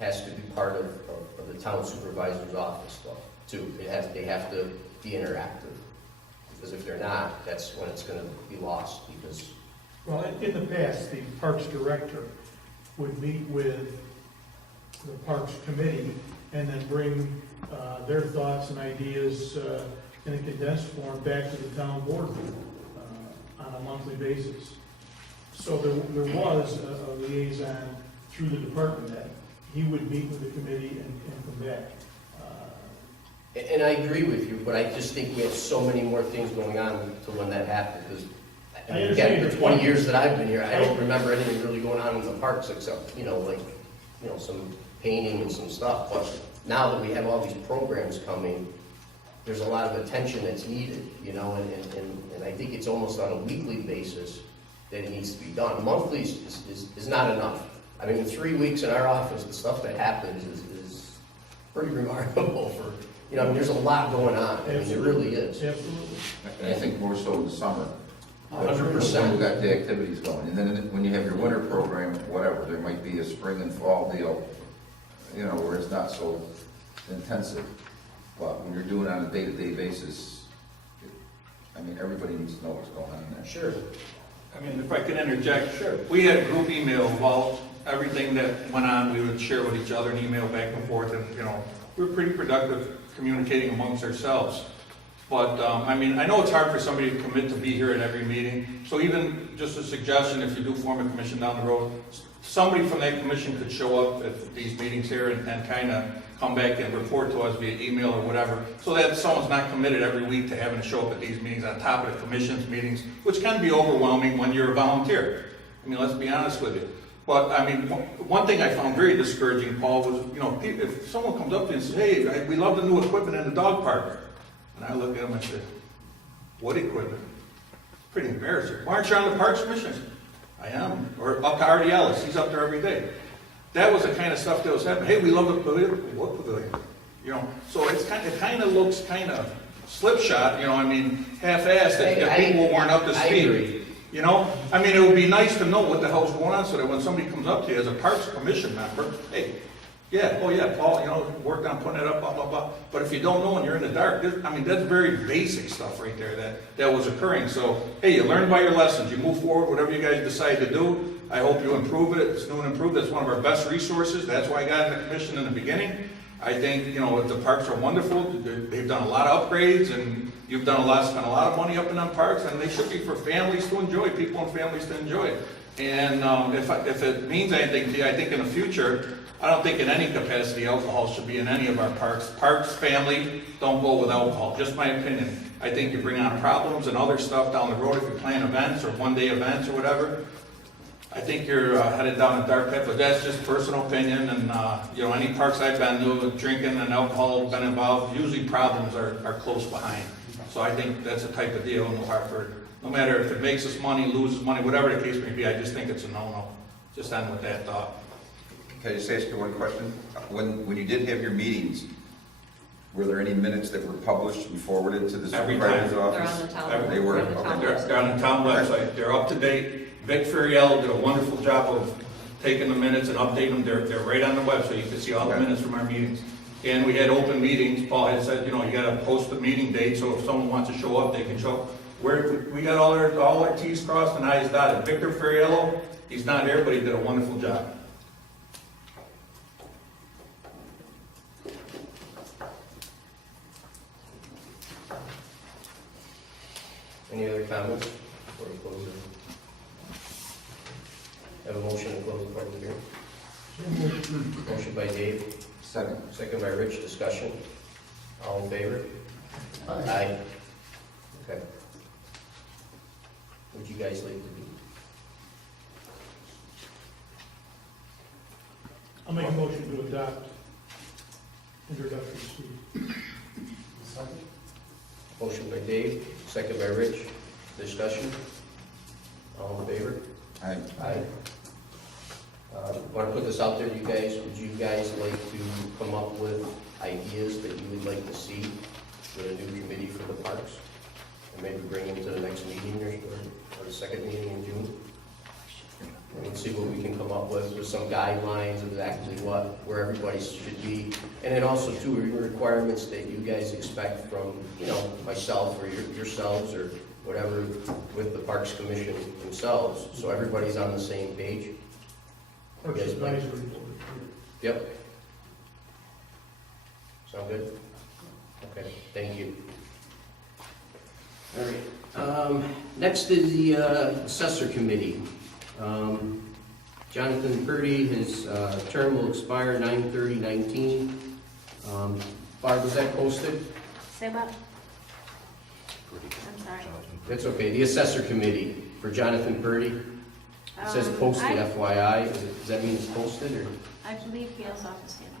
has to be part of the town supervisor's office though, too. They have to be interactive. Because if they're not, that's when it's going to be lost, because... Well, in the past, the Parks Director would meet with the Parks Committee and then bring their thoughts and ideas in a condensed form back to the town board on a monthly basis. So there was a liaison through the department head. He would meet with the committee and come back. And I agree with you, but I just think we have so many more things going on to when that happened, because again, for 20 years that I've been here, I don't remember anything really going on in the parks except, you know, like, you know, some painting and some stuff. But now that we have all these programs coming, there's a lot of attention that's needed, you know, and I think it's almost on a weekly basis that it needs to be done. Monthly is not enough. I mean, in 3 weeks in our office, the stuff that happens is pretty remarkable for, you know, I mean, there's a lot going on. I mean, there really is. Absolutely. And I think more so in the summer. 100%. When you've got the activities going. And then when you have your winter program, whatever, there might be a spring and fall deal, you know, where it's not so intensive. But when you're doing it on a day-to-day basis, I mean, everybody needs to know what's going on there. Sure. I mean, if I could interject. Sure. We had a group email about everything that went on, we would share with each other and email back and forth, and, you know, we were pretty productive communicating amongst ourselves. But, I mean, I know it's hard for somebody to commit to be here at every meeting, so even just a suggestion, if you do form a commission down the road, somebody from that commission could show up at these meetings here and kind of come back and report to us via email or whatever, so that someone's not committed every week to having to show up at these meetings on top of the commission's meetings, which can be overwhelming when you're a volunteer. I mean, let's be honest with you. But, I mean, one thing I found very discouraging, Paul, was, you know, if someone comes up to you and says, hey, we love the new equipment in the dog park. And I look at them and say, what equipment? Pretty embarrassing. Why aren't you on the Parks Commission? I am. Or up to Artie Ellis, he's up there every day. That was the kind of stuff that was happening. Hey, we love the pavilion. What pavilion? You know, so it kind of looks kind of slipshod, you know, I mean, half-assed if people weren't up to speed. I agree. You know, I mean, it would be nice to know what the hell's going on, so that when somebody comes up to you as a Parks Commission member, hey, yeah, oh yeah, Paul, you know, worked on putting it up, blah, blah, blah. But if you don't know and you're in the dark, I mean, that's very basic stuff right there that was occurring. So, hey, you learned by your lessons. You move forward, whatever you guys decide to do, I hope you improve it. It's new and improved. It's one of our best resources. That's why I got in the commission in the beginning. I think, you know, the parks are wonderful. They've done a lot of upgrades, and you've spent a lot of money up in them parks, and they should be for families to enjoy, people and families to enjoy. And if it means anything to you, I think in the future, I don't think in any capacity alcohol should be in any of our parks. Parks, family, don't go with alcohol, just my opinion. I think you bring on problems and other stuff down the road if you plan events or one-day events or whatever. I think you're headed down a dark path, but that's just personal opinion. And, you know, any parks I've been to, drinking and alcohol have been involved, usually problems are close behind. So I think that's the type of deal in New Hartford. No matter if it makes us money, loses money, whatever the case may be, I just think it's a no-no. Just end with that thought. Can I just ask you one question? When you did have your meetings, were there any minutes that were published and forwarded to the Every supervisor's time. They're office? on the town. They were, They're on the town okay. website. They're on the town website. They're up to date. Vic Ferriello did a wonderful job of taking the minutes and updating them. They're right on the website. You can see all the Okay. minutes from our meetings. And we had open meetings. Paul had said, you know, you gotta post the meeting date, so if someone wants to show up, they can show up. We got all our T's crossed and I's dotted. Victor Ferriello, he's not here, but he did a wonderful job. Any other comments before we close it? Have a motion to close the public hearing? Motion by Dave, Second. second by Rich, discussion. All in favor? Aye. Okay. Would you guys like to do? I'll make a motion to adopt introductory speech. Motion by Dave, second by Rich, discussion. All in favor? Aye. Aye. Want to put this out there, you guys, would you guys like to come up with ideas that you would like to see with a new committee for the parks? And maybe bring them to the next meeting or the second meeting in June? And see what we can come up with some guidelines of exactly where everybody should be. And then also too, requirements that you guys expect from, you know, myself or yourselves or whatever with the Parks Commission themselves, so everybody's on the same page. Parks Advisory Board. Yep. Sound good? Okay, thank you. All right, next is the Assessor Committee. Jonathan Purdy, his term will expire 9/30/19. Barb, was that posted? Say what? I'm sorry. That's okay, the Assessor Committee for Jonathan Purdy. It says posted, FYI. Does that mean it's posted, or? I believe Gail's office handled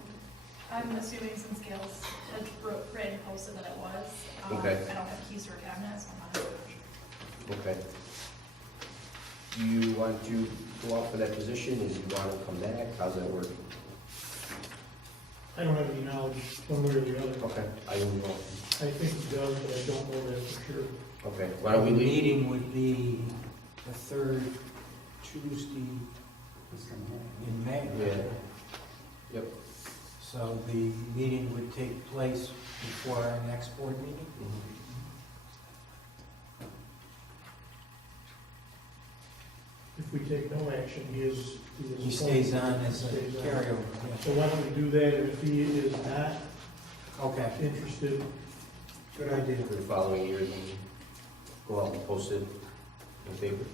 I'm assuming since Gail's had written posted that it was. Okay. I don't have keys to her cabinet, so I'm not sure. Okay. Do you want to go out for that position? Is you want to come back? How's that work? I don't have any knowledge one way or the other. Okay, I don't know. I think he does, but I don't know that for sure. Okay, why don't we The leave? meeting would be the third Tuesday in May. Yeah. Yep. So the meeting would take place before our next board meeting? If we take no action, he is. He stays on as a Stays on. carryover. So why don't we do that, and if he is not Okay, interested, good idea. For the following year, then go out and post it in paper.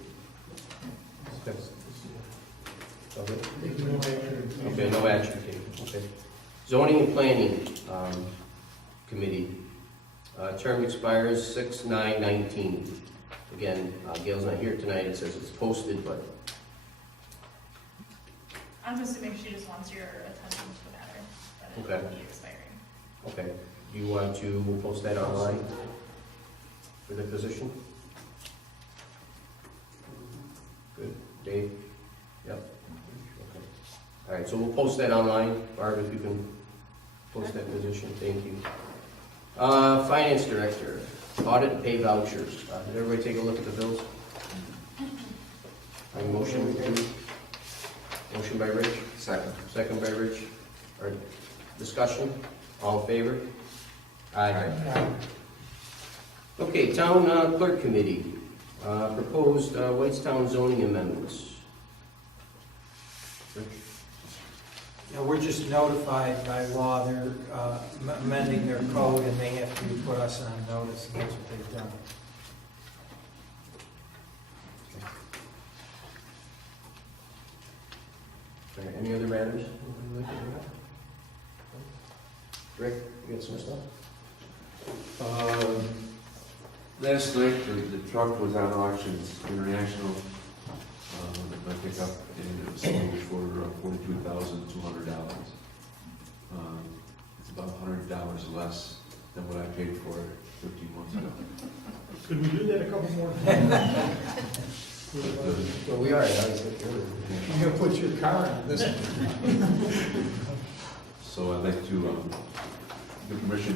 Okay. Okay. take no action. Okay, no action taken, okay. Zoning and Planning, Committee, term expires 6/9/19. Again, Gail's not here tonight, it says it's posted, but, I'm assuming she just wants your attention to the matter, that it Okay. will be expiring. okay. Do you want to post that online for the position? Good, Dave? Yep. Okay. All right, so we'll post that online. Barb, if you can post that position, thank you. Finance Director, Audit and Pay Vouchers. Did everybody take a look at the bills? Any motion? Motion by Rich, Second. second by Rich. All right, discussion? All in favor? Aye. Okay, Town Clerk Committee, proposed Whitestown zoning amendments. Rich? Yeah, we're just notified by law, they're amending their code and they have to put us on notice, and that's what they've done. All right, any other matters? Anybody like to bring up? Rick, you got some stuff? Last night, the truck was on auctions, international, my pickup, and it was sold for $42,200. It's about $100 less than what I paid for it 13 months ago. Could we do that a couple more times? Well, we are, nice. You're gonna put your car on this one. So I'd like to give permission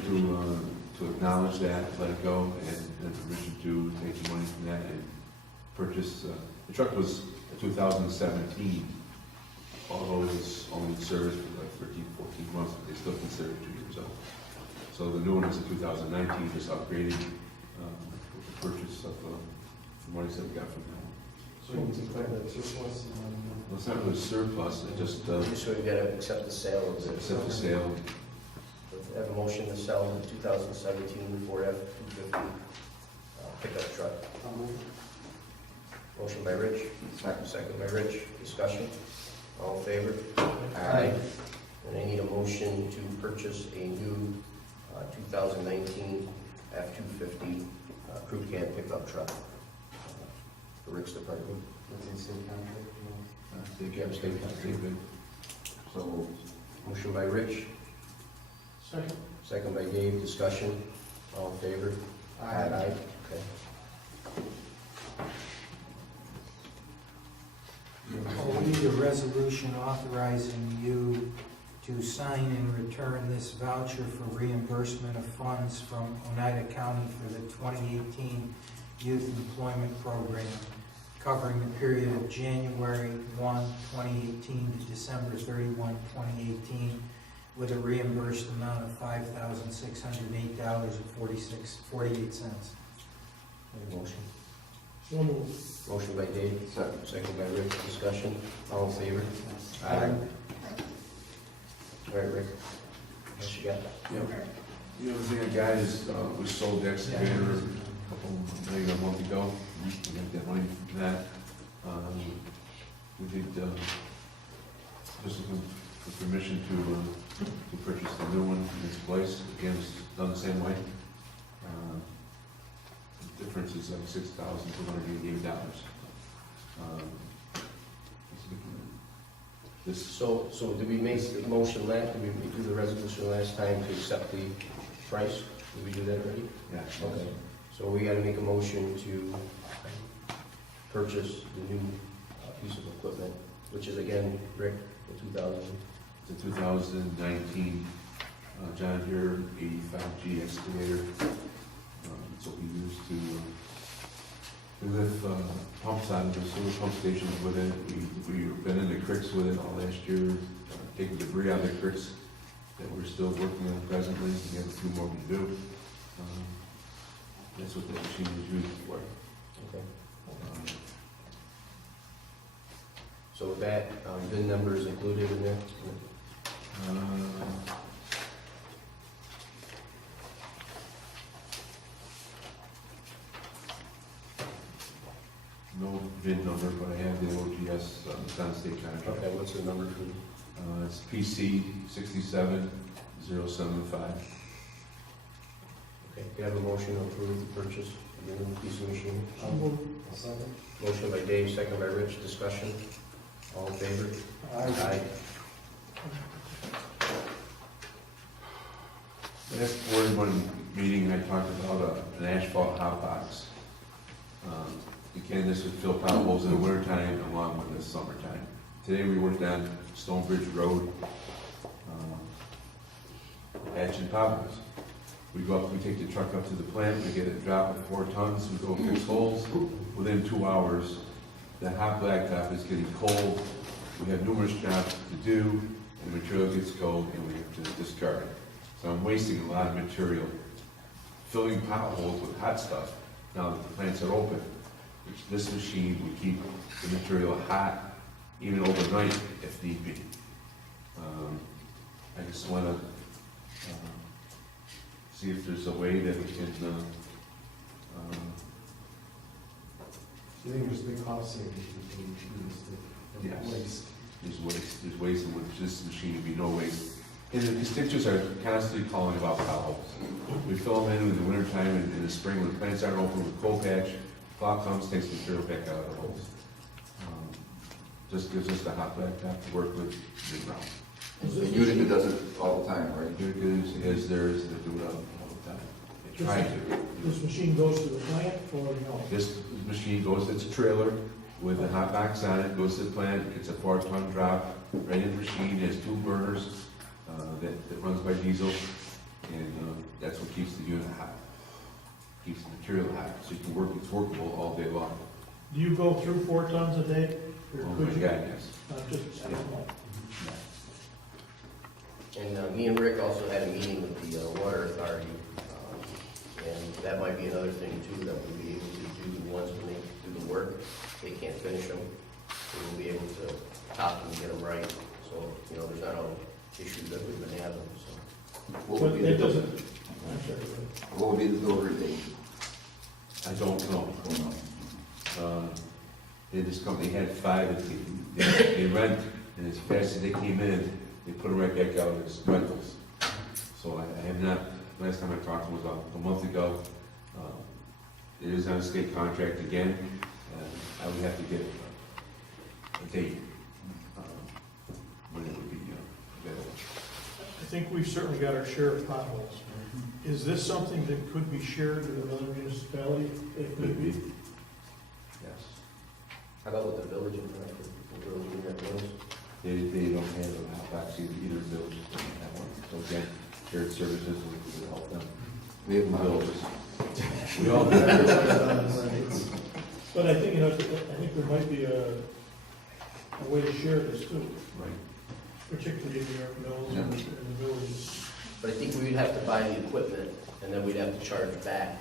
to acknowledge that, let it go, and permission to take the money from that and purchase, the truck was a 2017, although it was only in service for like 13, 14 months, but they still consider it 2 years old. So the new one is a 2019, just upgrading with the purchase of the money that we got from that. So you declare that surplus. Well, it's not really surplus, it just So we gotta accept the sale of it. accept the sale. Have a motion to sell the 2017 Ford F-250 pickup truck. Motion by Rich, second by Rich, discussion, all in favor? Aye. And I need a motion to purchase a new 2019 F-250 crew cab pickup truck for Rick's department. So, motion by Rich, Second. second by Dave, discussion, all in favor? Aye. Okay. We need a resolution authorizing you to sign and return this voucher for reimbursement of funds from Oneida County for the 2018 Youth Employment Program, covering the period of January 1, 2018 to December 31, 2018, with a reimbursed amount of $5,608.48. Motion. So moved. Motion by Dave, second by Rick, discussion, all in favor? Aye. All right, Rick, what you got? The other thing I got is, we sold the excavator maybe a month ago. We got that money from that. We did, just looking for permission to purchase the new one in its place. Again, it's done the same way. The difference is like $6,288. This, So did we make the motion last, did we do the resolution last time to accept the price? Did we do that already? yeah. Okay, so we gotta make a motion to purchase the new piece of equipment, which is again, Rick, the 2000. The 2019 John Deere 85G excavator. It's what we use to lift pumps out of the sewer pump stations with it. We've been in the creeks with it all last year, taking debris out of the creeks that we're still working on presently. We have a few more to do. That's what the machine is used for. Okay. So with that, VIN number is included in there? No VIN number, but I have the OGS non-state contract. Okay, what's the number for? It's PC 67075. Okay, you have a motion to approve the purchase of the new piece of machine? Motion by Dave, second by Rich, discussion, all in favor? Aye. Last board one meeting, I talked about an asphalt hot box. Again, this would fill potholes in the wintertime along with the summertime. Today we worked on Stonebridge Road, patching potholes. We go up, we take the truck up to the plant, we get it dropped at 4 tons, we go fix holes. Within 2 hours, the hot blacktop is getting cold. We have numerous jobs to do, and the material gets cold, and we have to discard it. So I'm wasting a lot of material filling potholes with hot stuff now that the plants are open. This machine will keep the material hot even overnight if need be. I just wanna, see if there's a way that we can, You think there's big cost savings between the Yes. waste? there's ways in which this machine would be no waste. And the constituents are constantly calling about potholes. We fill them in the wintertime and in the spring when the plants aren't open with coal patch, plow comes, takes the material back out of the holes. Just gives us the hot back to work with the ground. And usually does it all the time, right? Good news is there's, they do it all the time. They try to. This machine goes to the plant or no? This machine goes, it's a trailer with a hot box on it, goes to the plant, gets a 4-ton drop, right in the machine, has 2 burners, that runs by diesel, and, that's what keeps the unit hot. Keeps the material hot, so you can work, it's workable all day long. Do you go through 4 tons a day? Or Oh could my you? God, yes. Not just, I don't know. And me and Rick also had a meeting with the water authority, and that might be another thing too, that we'll be able to do the ones when they do the work, they can't finish them, so we'll be able to top them and get them right, so, you know, there's not all issues that we've been having, so. What would But be it the, doesn't, I'm sorry, go ahead. what would be the delivery date? I don't know. Don't know. This company had 5 that they rent, and as fast as they came in, they put them right back out as rentals. So I have not, last time I talked to them was a month ago. It is on a state contract again. I would have to get a date when it would be available. I think we've certainly got our share of potholes. Is this something that could be shared with another municipality? It could be. Yes. How about with the village in Hartford, the village in that village? They don't have a hot box either village doesn't have one. So again, shared services would help them. We have Villages. villages. We all do. But I think, you know, I think there might be a way to share this too, Right. particularly in New York Mills and the villages. But I think we'd have to buy the equipment, and then we'd have to charge back,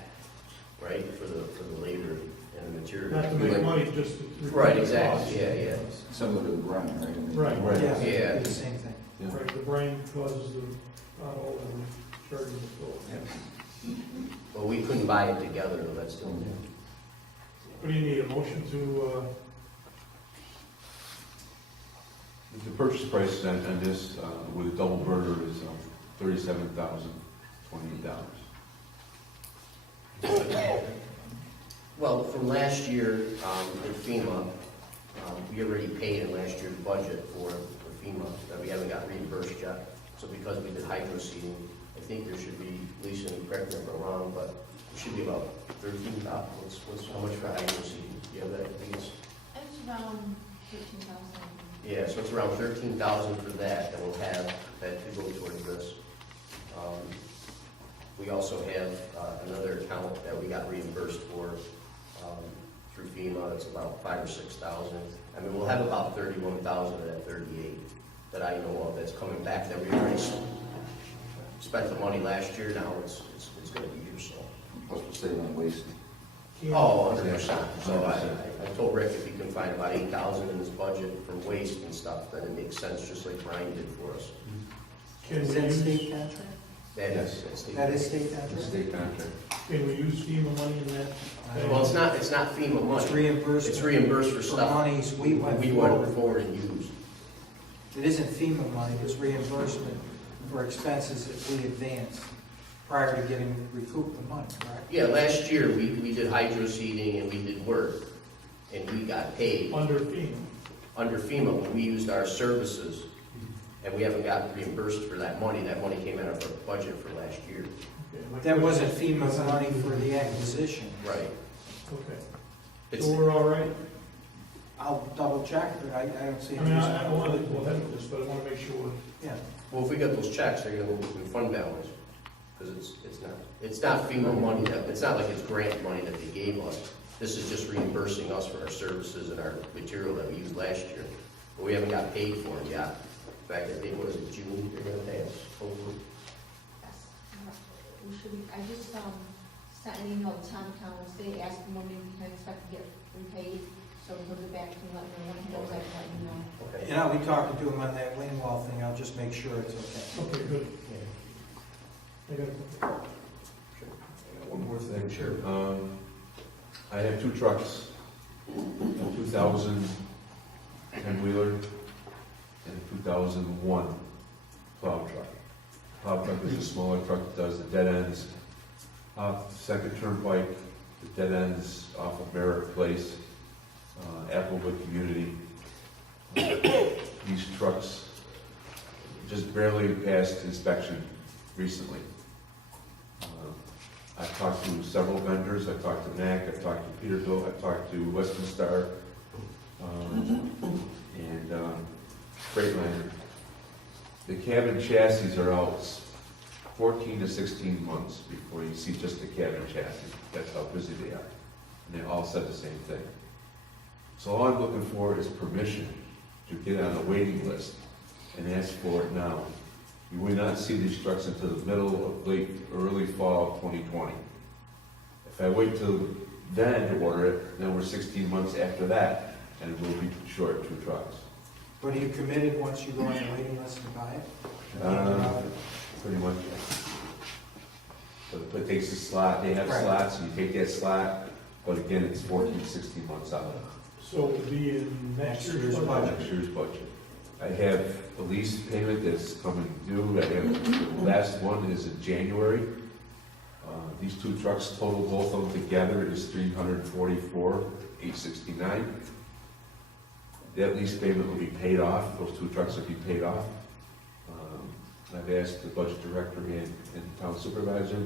right, for the labor and the material. Not to make money, just to. Right, reduce the cost. exactly, yeah, yeah. Similar to the brine, right? I mean, Right. Right. Yeah, Yeah. it'd be the same thing. Yeah. Right, the brain causes the pothole and charging the flow. Well, we couldn't buy it together, though, that's still. What do you need, a motion to, The purchase price on this, with a double burner is $37,028. Well, from last year, with FEMA, we already paid in last year's budget for FEMA, that we haven't got reimbursed yet. So because we did hydro seeding, I think there should be, Lisa, and correct me if I'm wrong, but it should be about 13,000. What's, how much for hydro seeding? Do you have that, I think it's, It's around 13,000. yeah, so it's around 13,000 for that we'll have, that could go towards this. We also have another account that we got reimbursed for through FEMA, that's about 5,000 or 6,000. I mean, we'll have about 31,000 of that 38 that I know of that's coming back, that we already spent the money last year, now it's gonna be used, so. Plus we're saving on waste. Oh, 100%. So I told Rick if he can find about 8,000 in his budget from waste and stuff, then it makes sense, just like Brian did for us. can Is we that state use, contract? That's That is state It's a contract? state contract. can we use FEMA money in that? Well, it's not FEMA money. It's reimbursed. It's reimbursed for stuff monies we went we forward. went forward and used. It isn't FEMA money, it's reimbursement for expenses that we advanced prior to getting recouped the money, correct? Yeah, last year, we did hydro seeding and we did work, and we got paid Under FEMA. under FEMA when we used our services, and we haven't gotten reimbursed for that money came out of our budget for last year. Okay, my That wasn't question- FEMA money for the acquisition. Right. Okay, It's, so we're all right? I'll double check, but I don't see. I mean, I don't want to go ahead with this, but I want to make sure. Yeah, well, if we got those checks, they're gonna move in fund balance, because it's not FEMA money, it's not like it's grant money that they gave us. This is just reimbursing us for our services and our material that we used last year, but we haven't got paid for them yet. In fact, I think, what is it, June, they're gonna pay us, hopefully. Yes, we should be, I just, sent an email to Tom Collins, they asked him when we can expect to get repaid, so he'll get back to me, let me know when he knows, I can let you know. Okay. And I'll be talking to him on that lane wall thing, I'll just make sure it's okay. Okay, good. Yeah. I got it. One more thing. Sure. I have two trucks, a 2000 10-wheeler and a 2001 plow truck. Plow truck is a smaller truck that does the dead ends off Second Turnpike, the dead ends off of Merritt Place, Applewood Community. These trucks just barely passed inspection recently. I've talked to several vendors, I've talked to NAC, I've talked to Peterbilt, I've talked to Western Star, and Freightliner. The cabin chassis are out 14 to 16 months before you see just the cabin chassis. That's how busy they are. And they all said the same thing. So all I'm looking for is permission to get on a waiting list and ask for it now. You will not see these trucks until the middle of early fall of 2020. If I wait till then to order it, then we're 16 months after that, and we'll be short 2 trucks. But are you committed once you go on the waiting list to buy it? Pretty much. But it takes a slot, they have Right. slots, and you take that slot, but again, it's 14, 16 months out. So it would be in next year's budget. Next year's budget. I have a lease payment that's coming due. I have, the last one is in January. These 2 trucks total, both of them together, is $344,869. That lease payment will be paid off. Those 2 trucks will be paid off. I've asked the budget director and town supervisor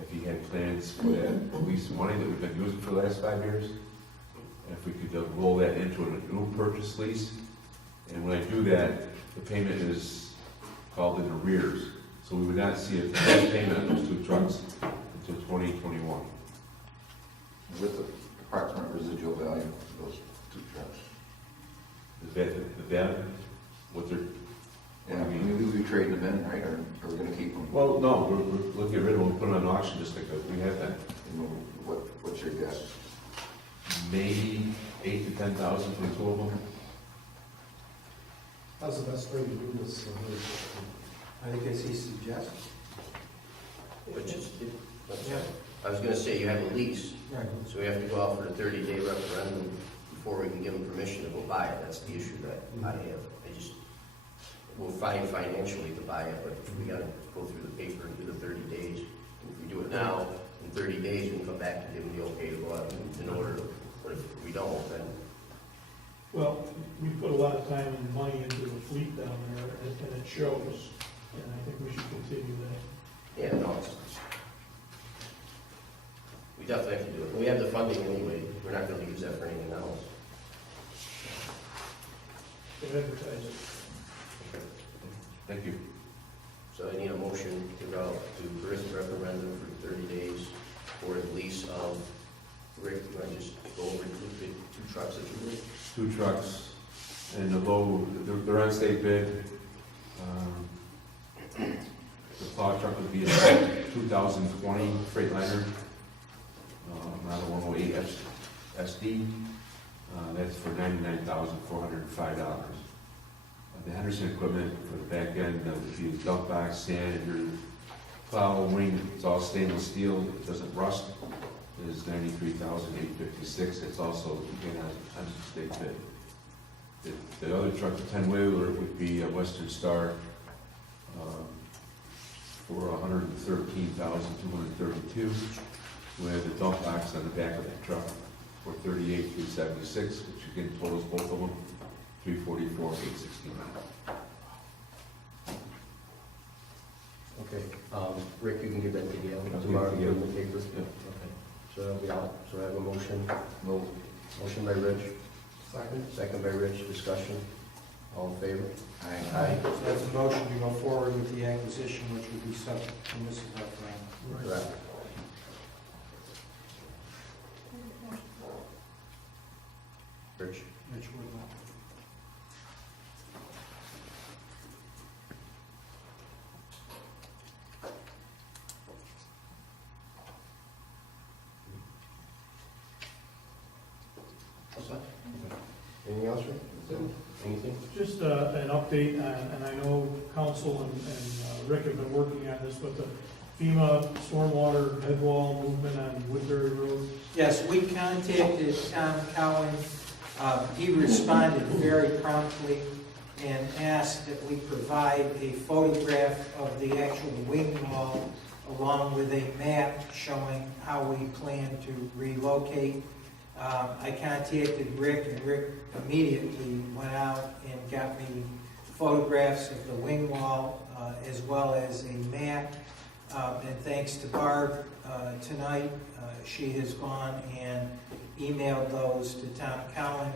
if he had plans for that lease money that we've been using for the last 5 years. And if we could roll that into a new purchase lease. And when I do that, the payment is called in arrears. So we would not see a cash payment on those 2 trucks until 2021. With the approximate residual value of those 2 trucks. The value, what they're, Yeah, I mean, we'll be trading them in, right, or are we gonna keep them? well, no, we're looking at rid of them, put them on auction just like we have that. What's your guess? Maybe 8,000 to 10,000 for the 2 of them. How's the best way to do this? I think as he suggests. Which is, I was gonna say, you have a lease, Right. so we have to go out for the 30-day referendum before we can give them permission to go buy it. That's the issue that I have. We're fine financially to buy it, but we gotta go through the paper and do the 30 days. If we do it now, in 30 days, we can come back and give them the okay to go out in order. But if we don't, then Well, we put a lot of time and money into the fleet down there, and it shows, and I think we should continue that. yeah, no, we definitely have to do it. We have the funding anyway. We're not gonna use that for anything else. So advertise it. Thank you. So I need a motion to go out to referendum for 30 days for the lease of, Rick, you want to just go over the 2 trucks that you need? 2 trucks, and they're on state bid. The plow truck would be a 2020 Freightliner, model 108 SD. That's for $99,405. The Henderson equipment for the back end, that would be the dump box, sand, and your plow wing, it's all stainless steel, it doesn't rust, is $93,856. It's also, again, on state bid. The other truck, the 10-wheeler, would be a Western Star for $113,232, with a dump box on the back of that truck for $38,376, which again totals both of them $344,869. Okay, Rick, you can give that to Gail I'll tomorrow, give it to give him the paper? Yeah. Okay, so that'll be out, so I have a motion. No. Motion by Rich, Second. second by Rich, discussion. All in favor? Aye. So that's a motion to go forward with the acquisition, which would be subject to Mrs. Huffman. Correct. Rich? Rich Woodlawn. What's that? Counselor, anything? Just an update, and I know council and Rick have been working on this, but the FEMA stormwater head wall movement on Woodbury Road. Yes, we contacted Tom Cowan. He responded very promptly and asked that we provide a photograph of the actual wing wall along with a map showing how we plan to relocate. I contacted Rick, and Rick immediately went out and got me photographs of the wing wall as well as a map. And thanks to Barb tonight, she has gone and emailed those to Tom Cowan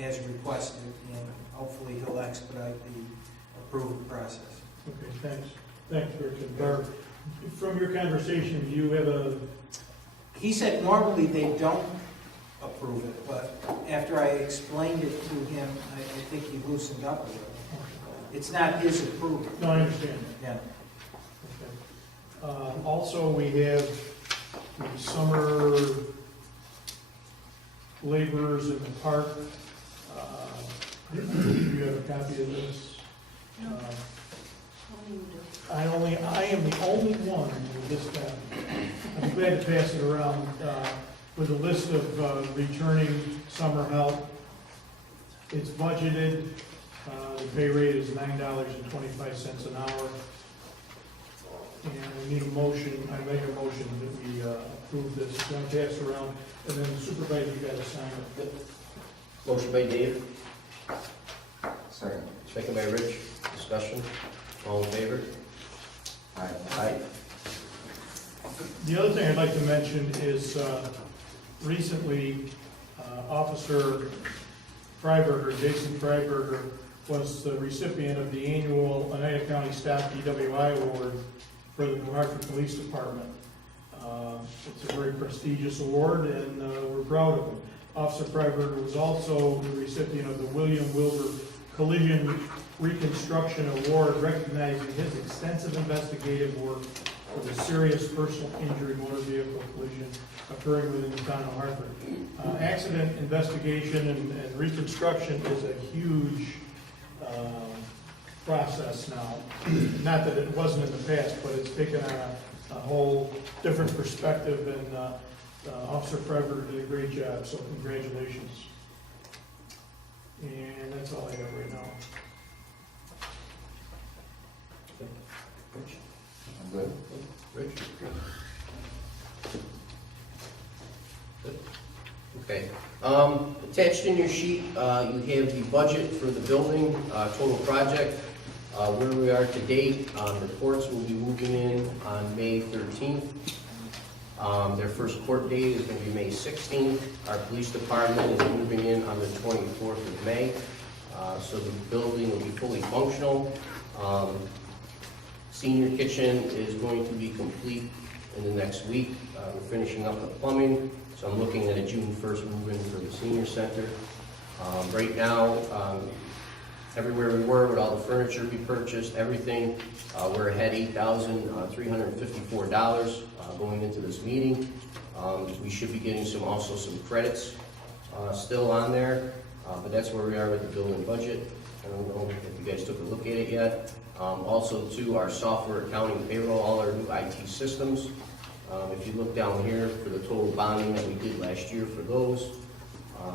as requested, and hopefully he'll expedite the approval process. Okay, thanks. Thanks, Rick and Barb. From your conversation, do you have a, He said normally they don't approve it, but after I explained it to him, I think he loosened up a little. It's not his approval. no, I understand Yeah. that. Okay. Also, we have the summer laborers in the park. Do you have a copy of this? No. I am the only one with this copy. I'm glad to pass it around with a list of returning summer help. It's budgeted. The pay rate is $9.25 an hour. And we need a motion, I make a motion that we approve this. It's going to pass around, and then the supervisor, you got to sign it. Motion by Dave, Second. second by Rich, discussion, all in favor? Aye. Aye. The other thing I'd like to mention is recently Officer Freiberger, Jason Freiberger, was the recipient of the annual Oneida County Staff DWI Award for the New Hartford Police Department. It's a very prestigious award, and we're proud of him. Officer Freiberger was also the recipient of the William Wilbur Collision Reconstruction Award, recognizing his extensive investigative work for the serious personal injury motor vehicle collision occurring within the town of Hartford. Accident investigation and reconstruction is a huge process now. Not that it wasn't in the past, but it's taken on a whole different perspective, and Officer Freiberger did a great job, so congratulations. And that's all I have right now. Rich? I'm good. Rich? Good. Okay. Attached in your sheet, you have the budget for the building, total project, where we are to date. Reports will be moving in on May 13th. Their first court date is going to be May 16th. Our police department is moving in on the 24th of May. So the building will be fully functional. Senior kitchen is going to be complete in the next week. We're finishing up the plumbing, so I'm looking at a June 1st move-in for the senior center. Right now, everywhere we were with all the furniture we purchased, everything, we're ahead $8,354 going into this meeting. We should be getting also some credits still on there, but that's where we are with the building budget. I don't know if you guys took a look at it yet. Also, too, our software, accounting, payroll, all our new IT systems. If you look down here for the total bonding that we did last year for those,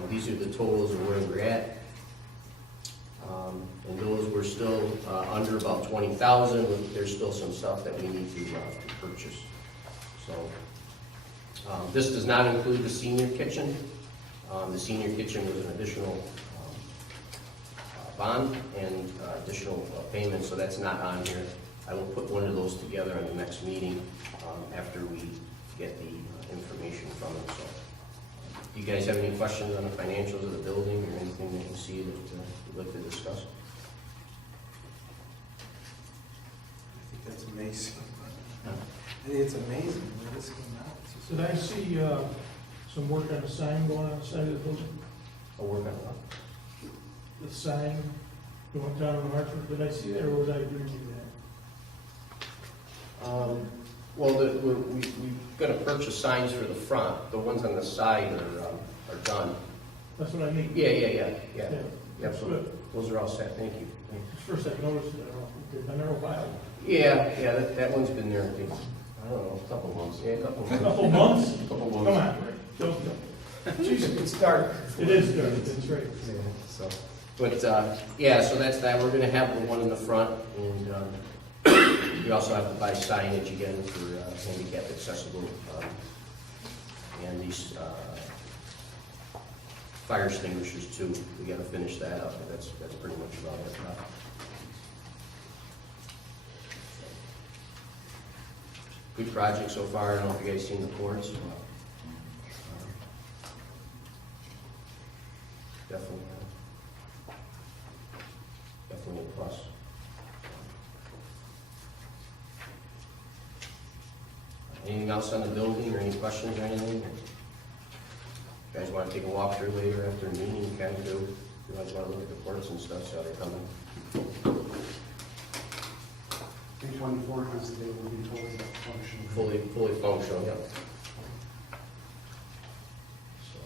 these are the totals of where we're at. And those were still under about 20,000. There's still some stuff that we need to purchase. So this does not include the senior kitchen. The senior kitchen was an additional bond and additional payment, so that's not on here. I will put one of those together in the next meeting after we get the information from them. So, do you guys have any questions on the financials of the building or anything that you see that you'd like to discuss? I think that's amazing. It's amazing where this came out. Did I see some work on a sign going on the side of the building? I'll work on that. The sign going down in Hartford, did I see that, or was I dreaming that? Well, we're going to purchase signs for the front. The ones on the side are done. That's what I mean. Yeah. Yep, so Good. those are all set, thank you. First I noticed it, they've been there a while. Yeah, that one's been there, I think, I don't know, a couple months, yeah, a couple months. Couple months? Couple Come months. on, Rick. Don't. Jeez, it's dark. It is good, that's right. Yeah, so, but, yeah, so that's that, we're gonna have the one in the front, and, we also have to buy signage again for, handicap accessible, and these, fire extinguishers too, we gotta finish that up, but that's pretty much about it. Good project so far, I don't know if you guys seen the boards. Definitely, definitely a plus. Anything else on the building, or any questions or anything? You guys want to take a walk through later after the meeting, you can do. You guys want to look at the ports and stuff, so they're coming. P-24 has the day will be totally functional. Fully functional, yeah. So,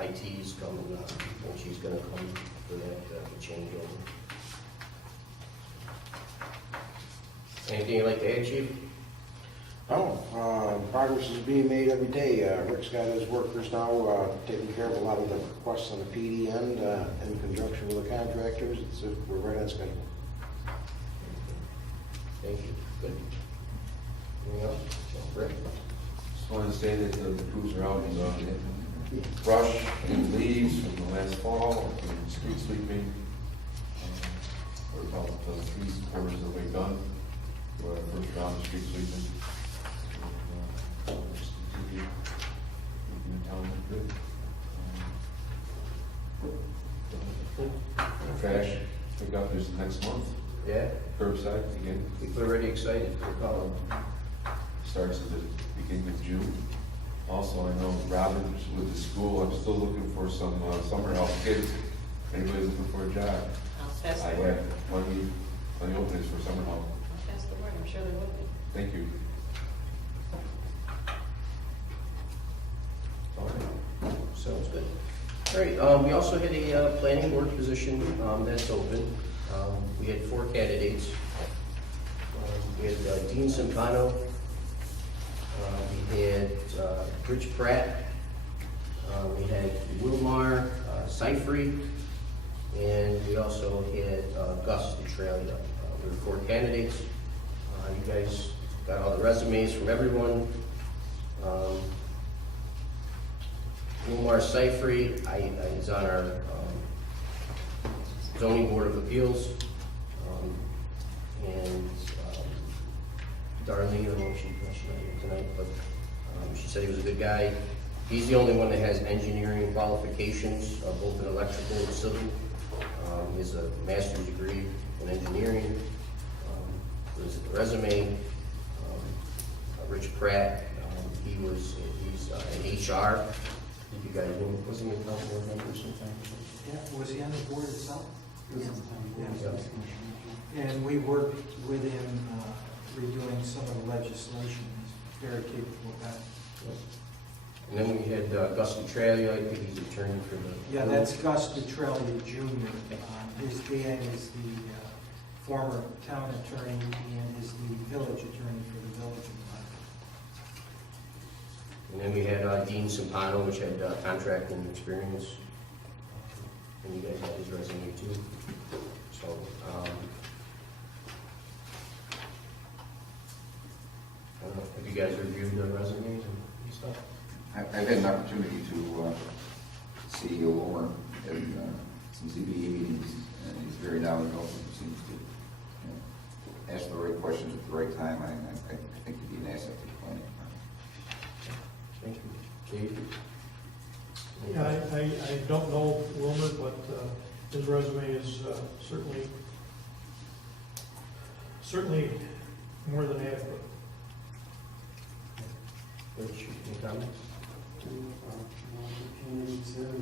IT's coming, and she's gonna come for that changeover. Anything you'd like to add, Chief? Progress is being made every day. Rick's got his workers now taking care of a lot of the requests on the PD end in conjunction with the contractors. We're right on schedule. Thank you. Good. Anything else? Rick? Just wanted to say that the crews are out in brush and leaves from the last fall, and street sweeping. We're about 3/4 of the way done. We're our first round of street sweeping. Just continue making the town look good. Trash pickup is next month, Yeah? curbside again. People are already excited for calling. Starts at the beginning of June. Also, I know Robin with the school, I'm still looking for some summer help kids. Anybody looking for a job? I'll pass I the word. have plenty openings for summer help. I'll pass the word, I'm sure there will be. Thank you. All right. Sounds good. All right, we also had a planning board position that's open. We had 4 candidates. We had Dean Simpano, we had Rich Pratt, we had Wilmar Seifried, and we also had Gus Australia. There were 4 candidates. You guys got all the resumes from everyone. Wilmar Seifried is on our zoning board of appeals. And Darlene, I don't know if she's not here tonight, but she said he was a good guy. He's the only one that has engineering qualifications, both in electrical and civil. He has a master's degree in engineering. His resume, Rich Pratt, he's in HR. Did you guys know, was he a town board member sometime? Yeah, was he on the board itself? Yeah. And we worked with him redoing some of the legislation. He's very capable guy. And then we had Gus Australia, I think he's attorney for the. Yeah, that's Gus Petrelli Jr. His dad is the former town attorney and is the village attorney for the village of And then we had Dean Simpano, which had contracting experience. And you guys had his resume too. So, I don't know, have you guys reviewed the resumes and stuff? I've had an opportunity to see Wilmer in some ZBA meetings, and he's very knowledgeable, and seems to ask the right questions at the right time. I think he'd be an asset to the planning department. Thank you. Dave? Yeah, I don't know Wilmer, but his resume is certainly more than adequate. Rich, any comments? Candidates there, and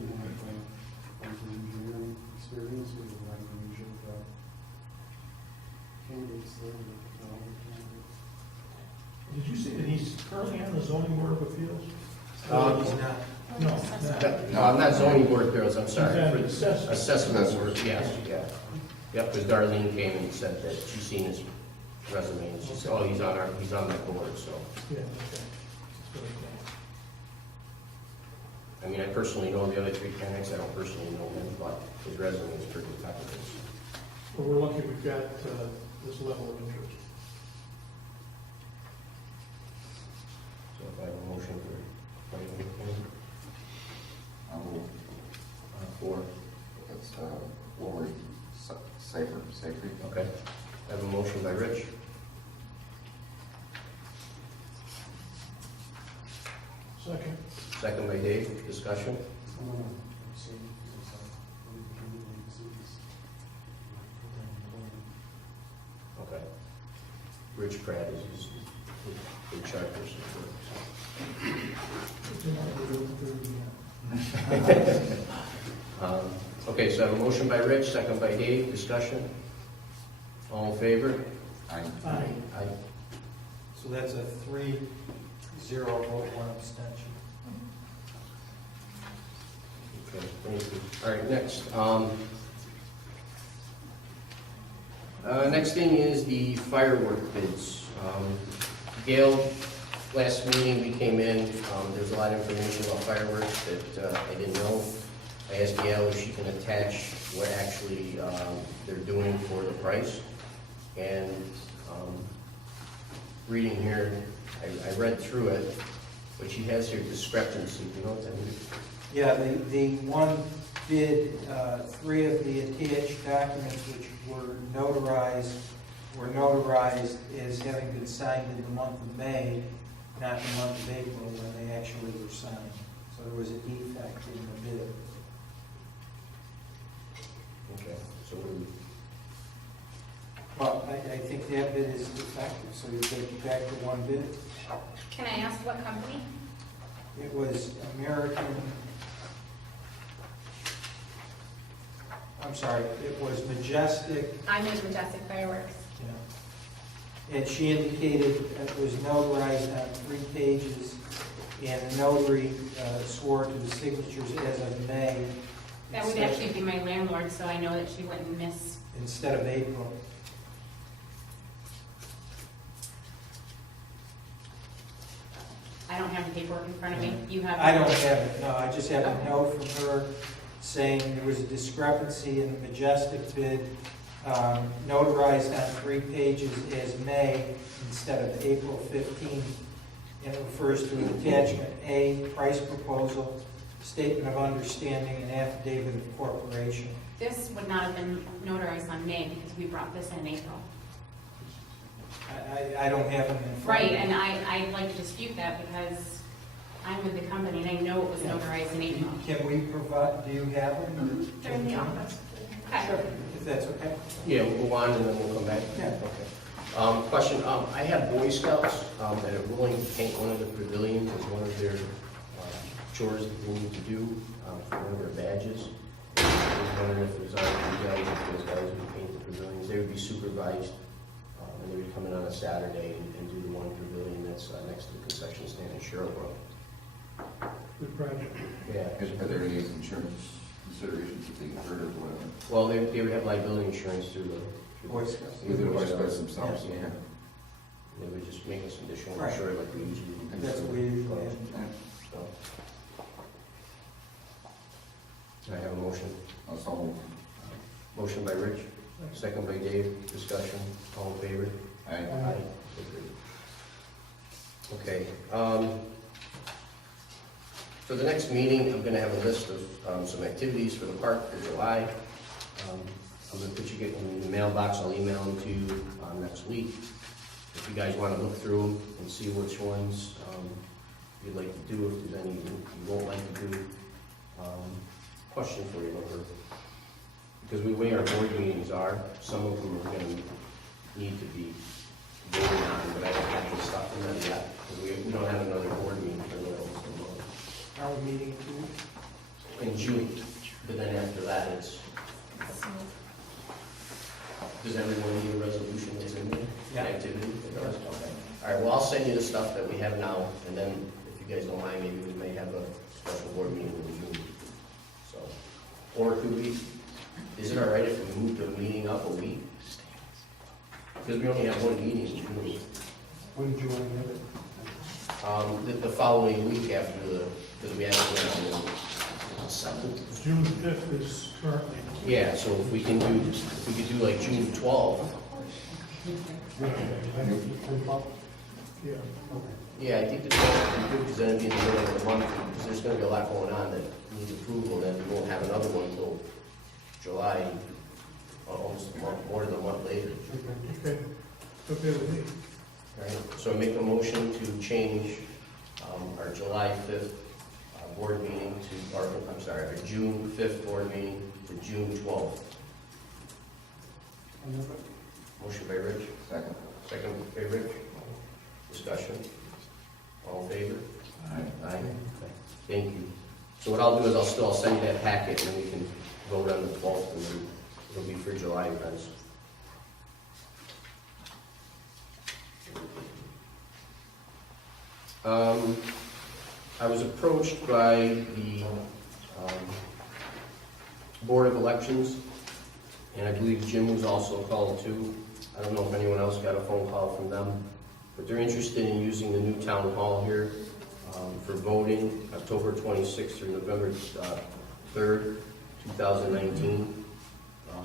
have engineering experience with a wide range of candidates there. Did you say that he's currently on the zoning board of appeals? He's not. No, No, I'm not zoning board of appeals, I'm sorry. He's on assessment. Assessment board, yes, yeah. Yep, because Darlene came and said that she's seen his resume, and she said, oh, he's on that board, so. Yeah, okay. That's what I I mean, I personally know the other three candidates, I don't personally know him, but his resume is pretty effective. thought. Well, we're lucky we've got this level of interest. So if I have a motion for, for, That's, Lori, Safer. okay. I have a motion by Rich, Second. second by Dave, discussion. Okay. Rich Pratt is the HR person. Okay, so I have a motion by Rich, second by Dave, discussion. All in favor? Aye. Aye. Aye. So that's a 3-0 vote, 1 abstention. Okay, thank you. All right, next. Next thing is the firework bids. Gail, last meeting we came in, there's a lot of information about fireworks that I didn't know. I asked Gail if she can attach what actually they're doing for the price. And reading here, I read through it, but she has here discrepancy. Do you know what that means? Yeah, the one bid, 3 of the attached documents which were notarized as having been signed in the month of May, not the month of April when they actually were signed. So there was a defect in the bid. Okay, so Well, I think that bid is defective, so you take it back to one bid. Can I ask what company? It was it was Majestic. I'm with Majestic Fireworks. Yeah. And she indicated it was notarized on 3 pages, and the notary swore to the signatures as of May. That would actually be my landlord, so I know that she wouldn't miss. Instead of April. I don't have the paperwork in front of me. You have? I don't have it, no, I just have a note from her saying there was a discrepancy in the Majestic bid, notarized on 3 pages as May instead of April 15th. And it refers to attachment A, price proposal, statement of understanding, and affidavit of corporation. This would not have been notarized on May because we brought this in April. I don't have them in front Right, of me. and I'd like to dispute that because I'm with the company and I know it was notarized in April. Can we provide, do you have them? They're in the office. Okay. If that's okay? yeah, we'll go on and then we'll come back. Yeah. Okay. Question, I have Boy Scouts that are willing to paint one of the pavilions as one of their chores that they need to do for one of their badges. I was wondering if there's already guys, if those guys would paint the pavilions. They would be supervised, and they would come in on a Saturday and do the one pavilion that's next to the concession stand in Sherbrooke. Good project. Yeah. Are there any insurance considerations if they get hurt or whatever? Well, they would have liability insurance through the Boy Scouts. Either the Boy Scouts themselves, Yeah. yeah. They would just make us additional Right. insurance like we usually do. That's what we usually have. So. I have a motion. Also, Motion by Rich, second by Dave, discussion, all in favor? I, Okay, for the next meeting, I'm gonna have a list of some activities for the park for July. I'm gonna put you in the mailbox, I'll email them to you next week. If you guys wanna look through them and see which ones you'd like to do, if there's any you won't like to do. Question for you, Robert. Because the way our board meetings are, some of them are gonna need to be voted on, but I don't have the stuff in them yet, because we don't have another board meeting for the rest of the month. Are we meeting In June, but then after that, it's, does everyone need a resolution that's in there? Yeah. An activity? It does, okay. All right, well, I'll send you the stuff that we have now, and then if you you guys don't mind, maybe we may have a special board meeting in June. So, or could we, is it all right if we move the meeting up a week? Because we only have one meeting in June. When did you want to have it? The following week after the, because we haven't went on the second. June 5th is currently. Yeah, so if we could do like June 12th. Yeah. Yeah, I think the 12th would be good, because then it'd be in the middle of the month, because there's gonna be a lot going on that needs approval, then we won't have another one until July, almost a month, more than a month later. Okay, okay with me. Right, so I make a motion to change our July 5th board meeting to, or, I'm sorry, our June 5th board meeting to June 12th. Motion by Rich, Second. second by Rich. Discussion. All in favor? Aye. Aye. Thank you. So what I'll do is I'll send you that packet, and then we can vote on the 12th, and then it'll be for July events. I was approached by the Board of Elections, and I believe Jim was also called too. I don't know if anyone else got a phone call from them, but they're interested in using the new town hall here for voting October 26th through November 3rd, 2019. I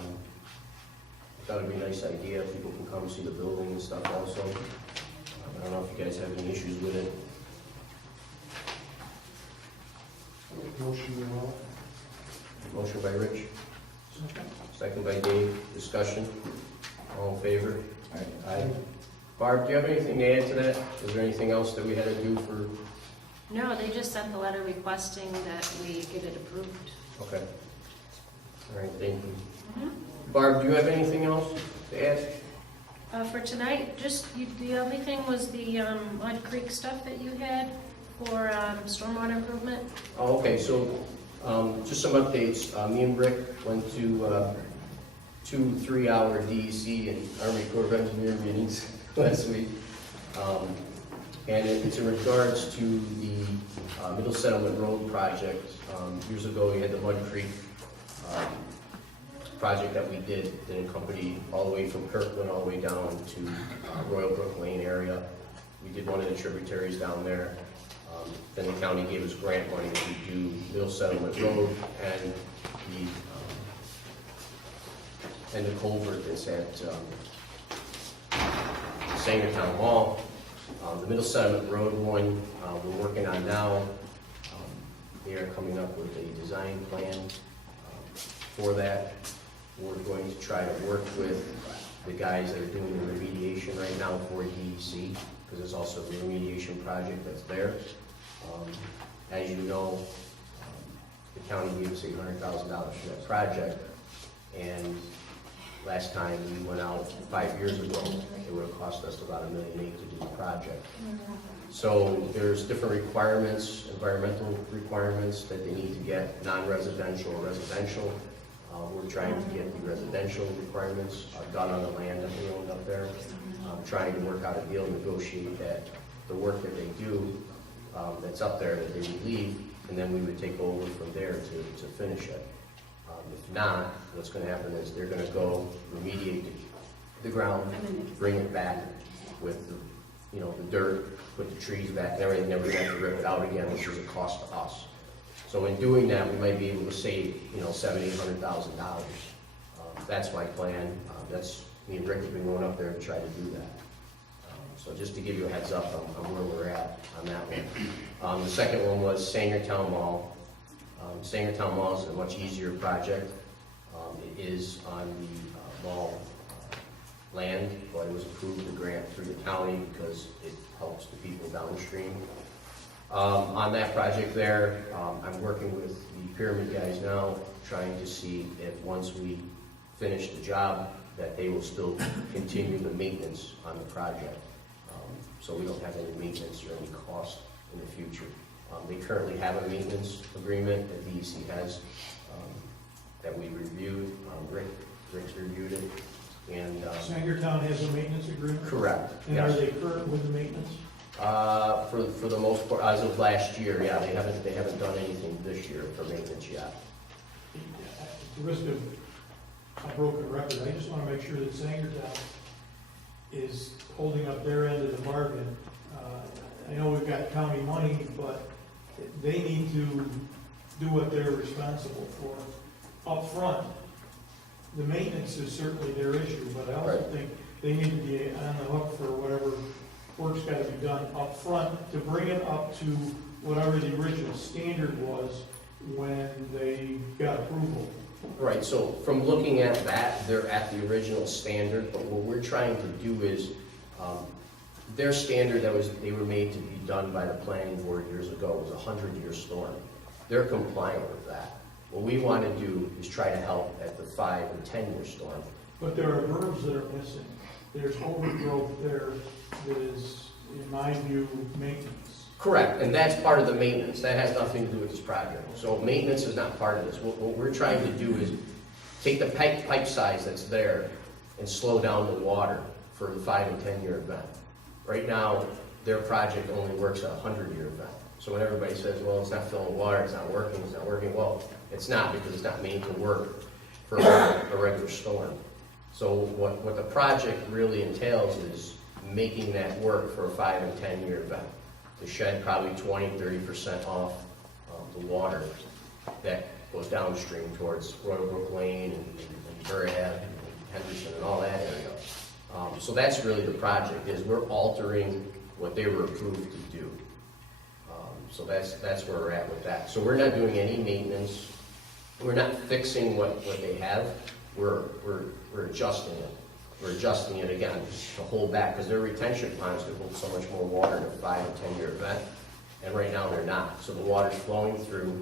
thought it'd be a nice idea. People can come see the building and stuff also. I don't know if you guys have any issues with it. Motion to roll. Motion by Rich. Second by Dave. Discussion. All in favor? Aye. Barb, do you have anything to add to that? Is there anything else that we had to do for? No, they just sent the letter requesting that we get it approved. Okay. All right, thank you. Barb, do you have anything else to add? For tonight, the only thing was the Mud Creek stuff that you had for stormwater improvement. Oh, okay, so just some updates. Me and Rick went to 2 3-hour DEC and Army Corps of Engineer meetings last week. And it's in regards to the Middle Settlement Road project. Years ago, we had the Mud Creek project that we did that accompanied all the way from Kirkland all the way down to Royal Brook Lane area. We did one of the tributaries down there. Then the county gave us grant money to do Middle Settlement Road and the culvert that's at Sanger Town Hall. The Middle Settlement Road one we're working on now. They are coming up with a design plan for that. We're going to try to work with the guys that are doing the remediation right now for DEC, because there's also the remediation project that's there. As you know, the county gave us $800,000 for that project, and last time we went out 5 years ago, it would have cost us about $1.8 million to do the project. So there's different requirements, environmental requirements that they need to get, non-residential or residential. We're trying to get the residential requirements done on the land that we own up there. Trying to work out a deal, negotiate that the work that they do that's up there, that they would leave, and then we would take over from there to finish it. If not, what's going to happen is they're going to go remediate the ground, bring it back with the dirt, put the trees back and everything, then we're going to have to rip it out again, which is a cost to us. So in doing that, we might be able to save, $700,000, $800,000. That's my plan. That's me and Rick have been going up there to try to do that. So just to give you a heads up on where we're at on that one. The second one was Sanger Town Mall. Sanger Town Mall is a much easier project. It is on the mall land, but it was approved the grant through the county because it helps the people downstream. On that project there, I'm working with the Pyramid guys now, trying to see if once we finish the job, that they will still continue the maintenance on the project. So we don't have any maintenance or any cost in the future. They currently have a maintenance agreement that DEC has that we reviewed. Rick's reviewed it. And Sangertown has a maintenance agreement? correct. And Yes. are they current with the maintenance? For the most part, as of last year, yeah, they haven't done anything this year for maintenance yet. At the risk of a broken record, I just want to make sure that Sangertown is holding up their end of the bargain. I know we've got county money, but they need to do what they're responsible for up front. The maintenance is certainly their issue, but I also Right. think they need to be on the hook for whatever work's got to be done up front to bring it up to whatever the original standard was when they got approval. Right, so from looking at that, they're at the original standard, but what we're trying to do is, their standard they were made to be done by the planning board years ago was a 100-year storm. They're compliant with that. What we want to do is try to help at the 5 and 10-year storm. But there are verbs that are missing. There's overgrowth there that is, in my view, maintenance. Correct, and that's part of the maintenance. That has nothing to do with this project. So maintenance is not part of this. What we're trying to do is take the pipe size that's there and slow down the water for the 5 and 10-year event. Right now, their project only works at a 100-year event. So when everybody says, well, it's not filling water, it's not working, well, it's not because it's not made to work for a regular storm. So what the project really entails is making that work for a 5 and 10-year event, to shed probably 20-30% off the water that goes downstream towards Royal Brook Lane and Burrard and Henderson and all that area. So that's really the project, is we're altering what they were approved to do. So that's where we're at with that. So we're not doing any maintenance. We're not fixing what they have. We're adjusting it. We're adjusting it again to hold back, because their retention ponds could hold so much more water in a 5 and 10-year event, and right now they're not. So the water's flowing through.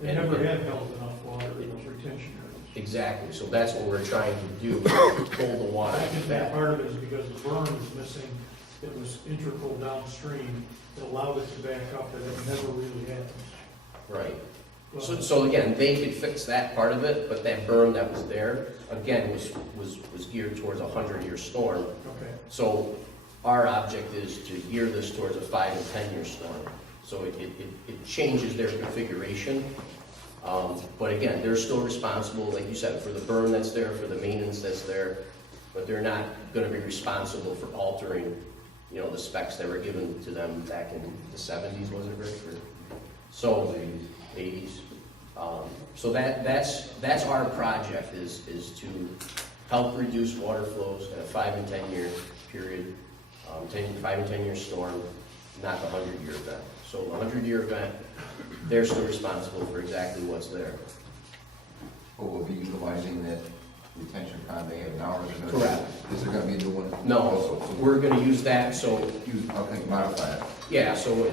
They never have held enough water in those retention areas. Exactly. So that's what we're trying to do, hold the water I think that back. part of it is because the berm is missing, it was integral downstream, that allowed it to back up, and it never really happens. Right. Well, So again, they could fix that part of it, but that berm that was there, again, was geared towards a 100-year storm. Okay. So our object is to gear this towards a 5 and 10-year storm. So it changes their configuration. But again, they're still responsible, like you said, for the berm that's there, for the maintenance that's there, but they're not going to be responsible for altering, the specs that were given to them back in the 70s, was it, Rick? So, 80s. So that's our project, is to help reduce water flows in a 5 and 10-year period, 5 and 10-year storm, not the 100-year event. So the 100-year event, they're still responsible for exactly what's there. But we'll be utilizing that retention pond they have now, or is it gonna be? Correct. Is there gonna be a new one? No, Also? we're gonna use that, so, Okay, modify it. yeah, so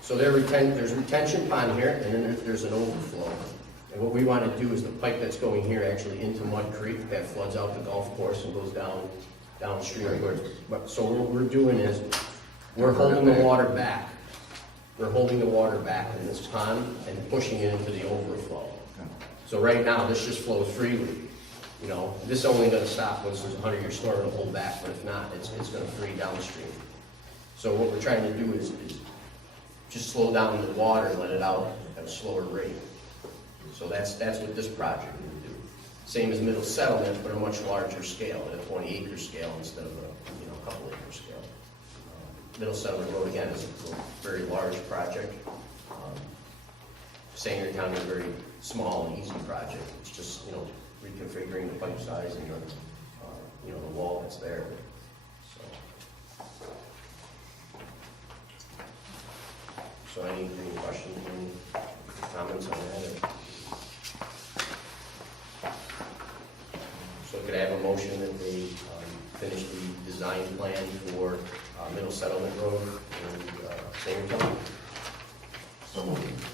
so there's retention pond here, and then there's an overflow. And what we want to do is the pipe that's going here actually into Mud Creek, that floods out the golf course and goes downstream. So what we're doing is, we're holding the water back. We're holding the water back in this pond and pushing it into the overflow. So right now, this just flows freely. This is only going to stop once there's a 100-year storm, it'll hold back, but if not, it's going to free downstream. So what we're trying to do is just slow down the water and let it out at a slower rate. So that's what this project would do. Same as Middle Settlement, but a much larger scale, at a 20-acre scale instead of a couple-acre scale. Middle Settlement Road, again, is a very large project. Sangertown is a very small and easy project. It's just, reconfiguring the pipe size and the wall that's there. So any questions, any comments on that? So could I have a motion that they finish the design plan for Middle Settlement Road and Sangertown? So moved.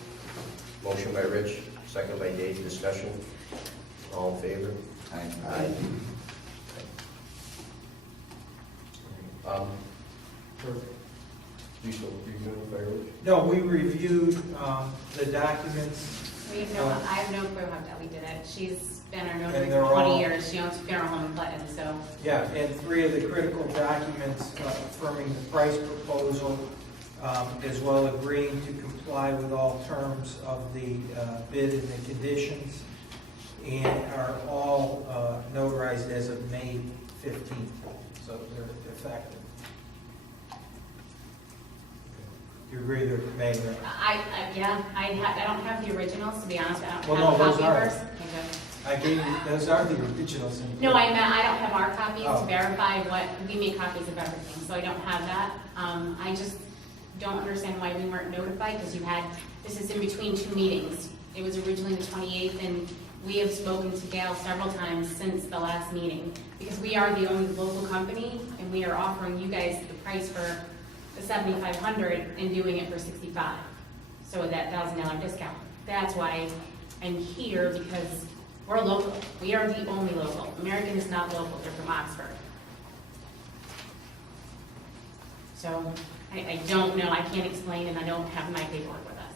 Motion by Rich, second by Dave, discussion. All in favor? Aye. Do you still review the fireworks? No, we reviewed the documents. I have no clue how Debbie did it. been our notary And for they're 20 all- years. She owns a funeral home in Clinton, so. Yeah, and 3 of the critical documents affirming the price proposal, as well agreeing to comply with all terms of the bid and the conditions, and are all notarized as of May 15th, so they're effective. You agree they're May, right? Yeah, I don't have the originals, to be honest. I don't Well, have no, a those copy are- of hers. Okay. I gave you, those are the originals. No, I meant, I don't have our copies Oh. to verify what, we make copies of everything, so I don't have that. I just don't understand why we weren't notified, because this is in between 2 meetings. It was originally the 28th, and we have spoken to Gail several times since the last meeting, because we are the only local company, and we are offering you guys the price for the $7,500 and doing it for $65. So that $1,000 discount. That's why I'm here, because we're local. We are the only local. American is not local, they're from Oxford. So I don't know, I can't explain, and I don't have my paperwork with us.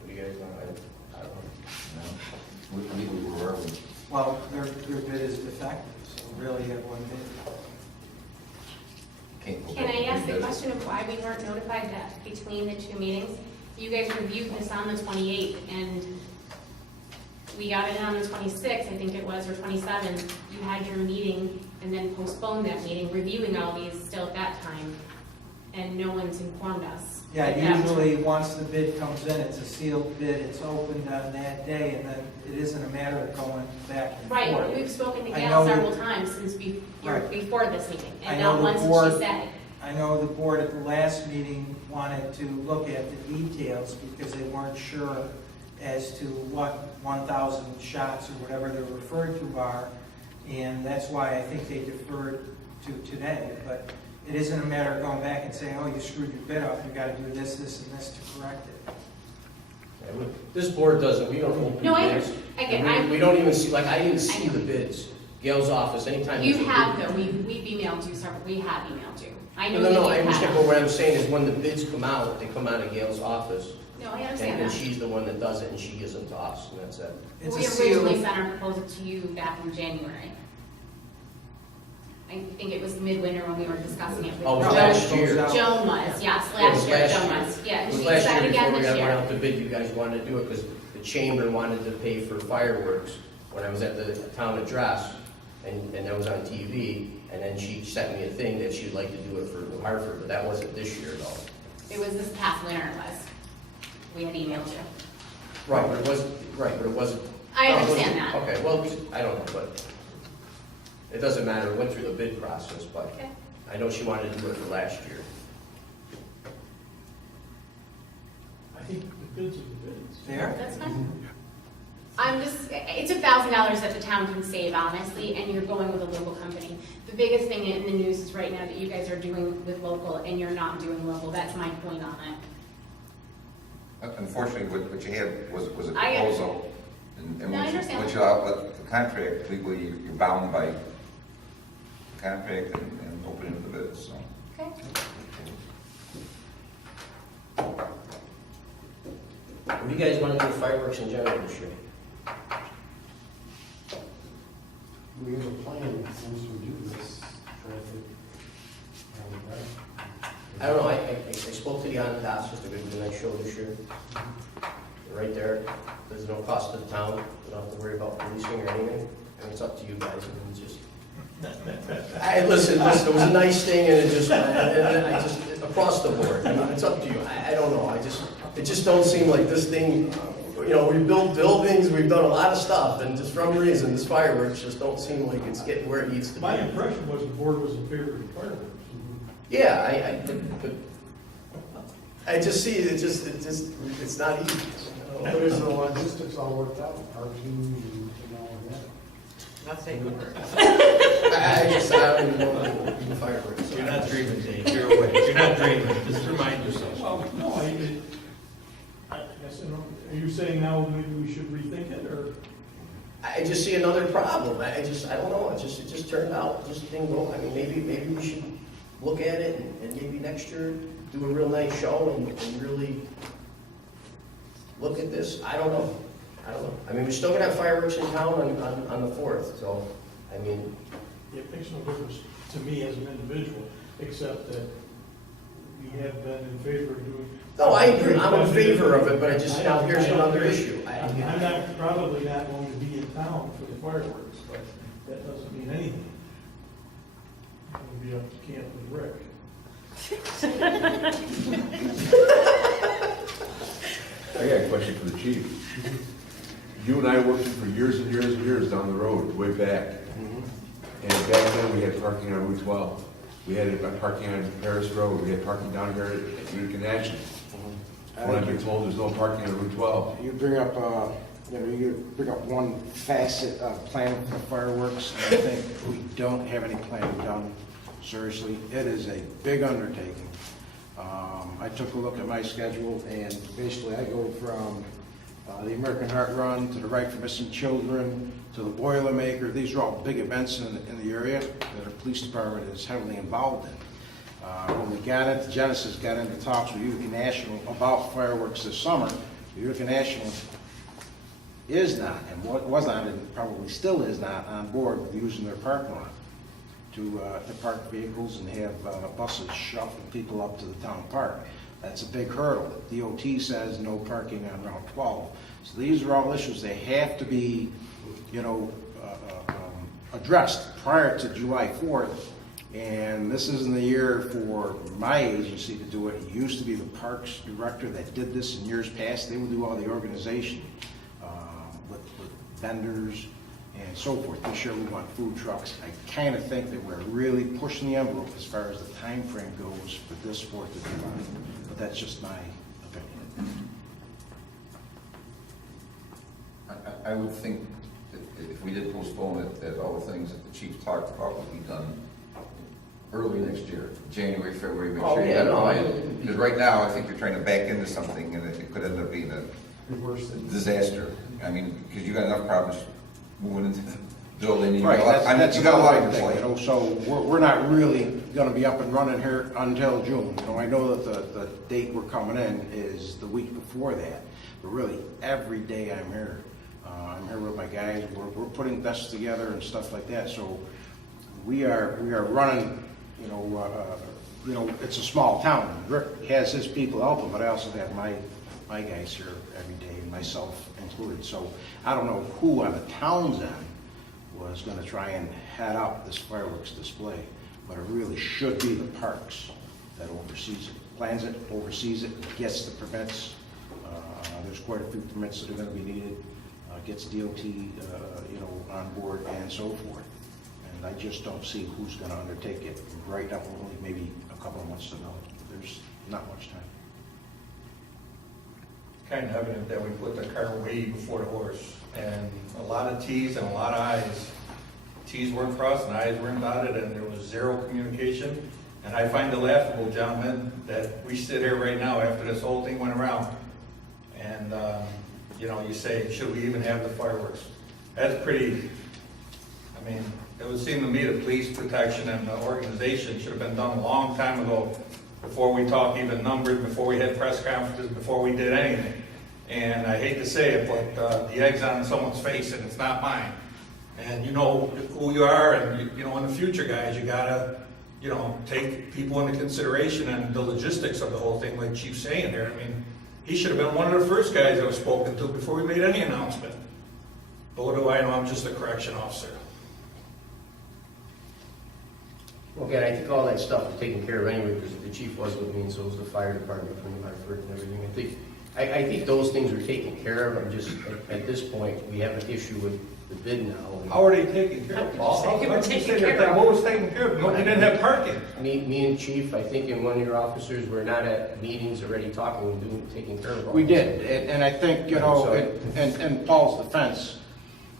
What do you guys want? I don't know. Legally, where are we? Well, their bid is defective, so really you have one bid. Can't go Can back I and ask the rebid it. question of why we weren't notified that between the 2 meetings? You guys reviewed this on the 28th, and we got it on the 26th, I think it was, or 27th. You had your meeting and then postponed that meeting, reviewing all these still at that time, and no one's informed us. Yeah, that that was- usually, once the bid comes in, it's a sealed bid, it's opened on that day, and then it isn't a matter of going back and forth. Right, we've spoken to I Gail know that- several times since Right. before this meeting, I and know not the once did board- she say. I know the board at the last meeting wanted to look at the details because they weren't sure as to what 1,000 shots or whatever they're referred to are, and that's why I think they deferred to today. But it isn't a matter of going back and saying, oh, you screwed your bid up, you gotta do this, this, and this to correct it. Yeah, this board doesn't, we don't open No, I bids. I get- And I- we don't even see, like, I didn't see know. the bids. Gail's office, anytime. You there's a have bid- though, we've emailed you several, we have emailed you. I know No, that I you understand, have. but what I'm saying is when the bids come out, they come out of Gail's office, No, I and understand then that. she's the one that does it, and she gives them to us, and that's it. It's a We originally sealed, sent our proposal to you back in January. I think it was midwinter when we were discussing it. with Oh, it was No, Joan. last year. goes out. Joan was, yes, Yeah, it was last year, last Joan year. was, yeah, It and was she last year decided before again we this went year. out to bid, you guys wanted to do it, because the chamber wanted to pay for fireworks when I was at the town address, and that was on TV, and then she sent me a thing that she'd like to do it for New Hartford, but that wasn't this year though. It was this past winter it was. We had emailed you. Right, but it wasn't, right, but it wasn't. I No, it understand wasn't- that. Okay, well, I don't know, but it doesn't matter, it went through the bid process, but Okay. I know she wanted to do it for last year. I think the bids are the bids. there. That's fine. I'm just, it's $1,000 that the town can save, honestly, and you're going with a local company. The biggest thing in the news is right now that you guys are doing with local and you're not doing local. That's my point on it. Unfortunately, what you had was a I get it. proposal. And No, I understand. once you outlet the contract, legally, you're bound by the contract and opening the bids, so. Okay. What do you guys want to do with fireworks in general this year? We have a plan, once we do this, traffic, right? I don't know, I spoke to the on-task, they're gonna do a nice show this year. They're right there, there's no cost to the town, you don't have to worry about policing or anything, and it's up to you guys, I mean, it's just. Listen, it was a nice thing, and it just, I just, across the board, I mean, it's up to you, I don't know, it just don't seem like this thing, you know, we built buildings, we've done a lot of stuff, and just for some reason, this fireworks just don't seem like it's getting where it needs to be. My impression was the board was in favor of the fireworks. Yeah, but I just see, it's not easy. But is the logistics all worked out, parking and all of that? Not saying good work. I don't even want to do fireworks. You're not dreaming, Dave, you're awake, you're not dreaming, just remind yourself. Well, no, I guess, you know, are you saying now maybe we should rethink it, or? I just see another problem. I don't know, it just turned out, just didn't go. I mean, maybe we should look at it and maybe next year do a real nice show and really look at this? I don't know. I mean, we're still gonna have fireworks in town on the 4th, so, I mean, It makes no difference to me as an individual, except that we have been in favor of doing. no, I agree, I'm in favor of it, but I just, now here's another issue. I'm not, probably not going to be in town for the fireworks, but that doesn't mean anything. It'll be up to camp with Rick. I got a question for the chief. You and I worked for years and years and years down the road, way back. And back then, we had parking on Route 12. We had parking on Paris Road. We had parking down here at Utica National. When I've been told there's no parking on Route 12. You bring up, you bring up one facet of planning for fireworks, and I think we don't have any planning done. Seriously, it is a big undertaking. I took a look at my schedule, and basically I go from the American Heart Run to the Right for Missing Children to the Boilermaker. These are all big events in the area that the police department is heavily involved in. When we got into, Genesis got into talks with Utica National about fireworks this summer, Utica National is not, and was not, and probably still is not, on board with using their parking lot to park vehicles and have buses shuffle people up to the town park. That's a big hurdle. DOT says no parking on Route 12. So these are all issues. They have to be, addressed prior to July 4th. And this isn't the year for my agency to do it. It used to be the Parks Director that did this in years past. They would do all the organization with vendors and so forth. This year we want food trucks. I kind of think that we're really pushing the envelope as far as the time frame goes for this 4th of July. But that's just my opinion. I would think that if we did postpone it, that all the things that the chief talked about would be done early next year, January, February, make sure you got it planned. Because right now, I think you're trying to back into something, and it could end up being a disaster. I mean, because you got enough problems moving into the building. You Right, that's you got a lot another of thing, play. so we're not really gonna be up and running here until June. I know that the date we're coming in is the week before that, but really, every day I'm here. I'm here with my guys, we're putting desks together and stuff like that, so we are running, it's a small town. Rick has his people helping, but I also have my guys here every day, and myself included. So I don't know who on the town's end was gonna try and head up this fireworks display, but it really should be the parks that oversees it, plans it, oversees it, gets the permits. There's quite a few permits that are gonna be needed, gets DOT, on board and so forth. And I just don't see who's gonna undertake it right now, only maybe a couple of months to go. There's not much time. Kind of evident that we put the cart way before the horse, and a lot of T's and a lot of I's. T's weren't crossed and I's weren't dotted, and there was zero communication. And I find it laughable, gentlemen, that we sit here right now after this whole thing went around, and you say, should we even have the fireworks? That's pretty, it would seem to me the police protection and the organization should have been done a long time ago, before we talk even numbers, before we had press conferences, before we did anything. And I hate to say it, but the egg's on someone's face and it's not mine. And you know who you are, and in the future, guys, you gotta, take people into consideration and the logistics of the whole thing, like Chief's saying here. He should have been one of the first guys that was spoken to before we made any announcement. But what do I know? I'm just a correction officer. well, again, I think all that stuff is taken care of anyway, because the chief was with me, and so was the fire department from Hartford and everything. I think those things are taken care of. I'm just, at this point, we have an issue with the bid now. How are they taken care of, Paul? What was taken care of? They didn't have parking. Me and Chief, I think, and one of your officers were not at meetings already talking and taking care of all We this. did, and I think, in Paul's defense,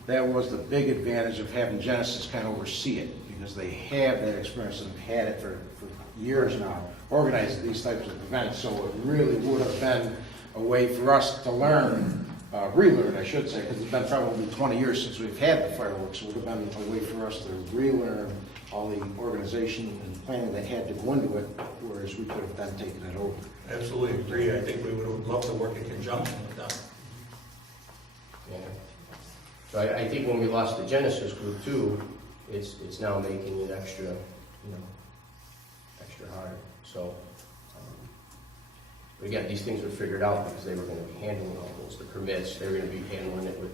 that was the big advantage of having Genesis kind of oversee it, because they have that experience and have had it for years now, organizing these types of events, so it really would have been a way for us to learn relearn, I should say, because it's been probably 20 years since we've had the fireworks. It would have been a way for us to relearn all the organization and planning that had to go into it, whereas we could have then taken it over. Absolutely agree. I think we would love to work in conjunction with them. Yeah. So I think when we lost the Genesis group too, it's now making it extra, extra hard. So, but again, these things were figured out because they were gonna be handling all those, the permits, they were gonna be handling it with,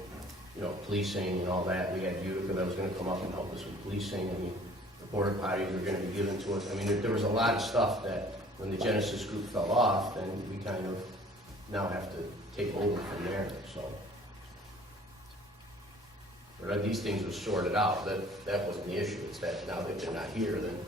policing and all that. We had Utica that was gonna come up and help us with policing. I mean, the porta potties were gonna be given to us. I mean, there was a lot of stuff that when the Genesis group fell off, then we kind of now have to take over from there, so. But these things were sorted out, that wasn't the issue. It's that now that they're not here, then.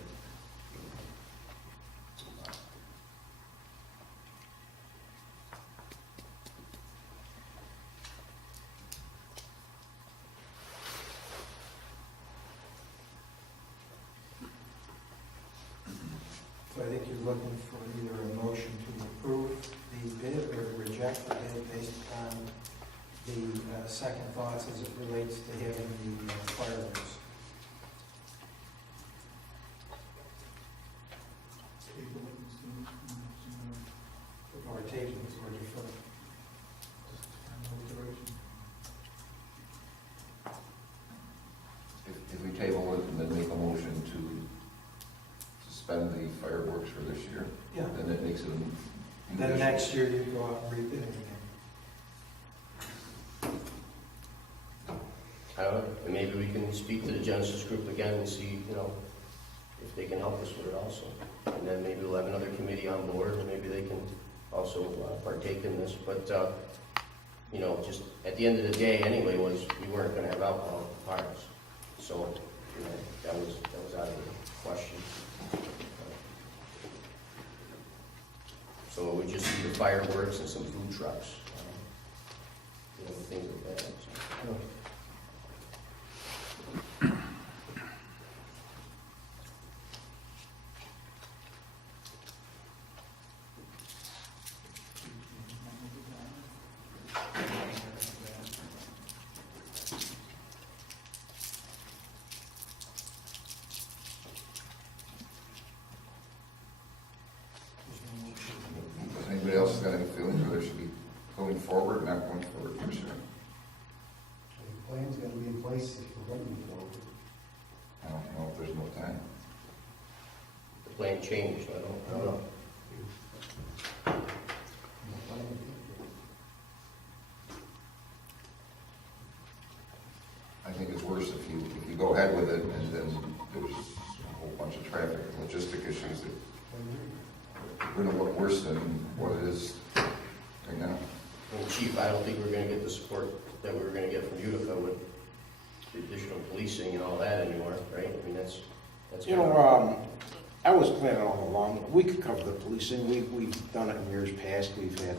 So I think you're looking for either a motion to approve the bid or to reject the bid based upon the second thoughts as it relates to having the fireworks. Or taking it or defer. If we table it and then make a motion to suspend the fireworks for this year, Yeah. then it makes it a. Then next year you go out and rebid it again. I don't know, and maybe we can speak to the Genesis group again and see, if they can help us with it also. And then maybe we'll have another committee on board, and maybe they can also partake in this. But, just at the end of the day anyway, was we weren't gonna have alcohol at the parks. So, that was out of the question. So it would just be the fireworks and some food trucks, things like that. So. Anybody else got any feelings whether it should be going forward or not going forward, Commissioner? The plan's gotta be in place if we're going forward. I don't know if there's no time. The plan changed, I don't know. I think it's worse if you go ahead with it and then there's a whole bunch of traffic and logistic issues that are gonna look worse than what it is right now. And Chief, I don't think we're gonna get the support that we were gonna get from Utica with the additional policing and all that anymore, right? I mean, that's. I was planning all along, we could cover the policing, we've done it in years past, we've had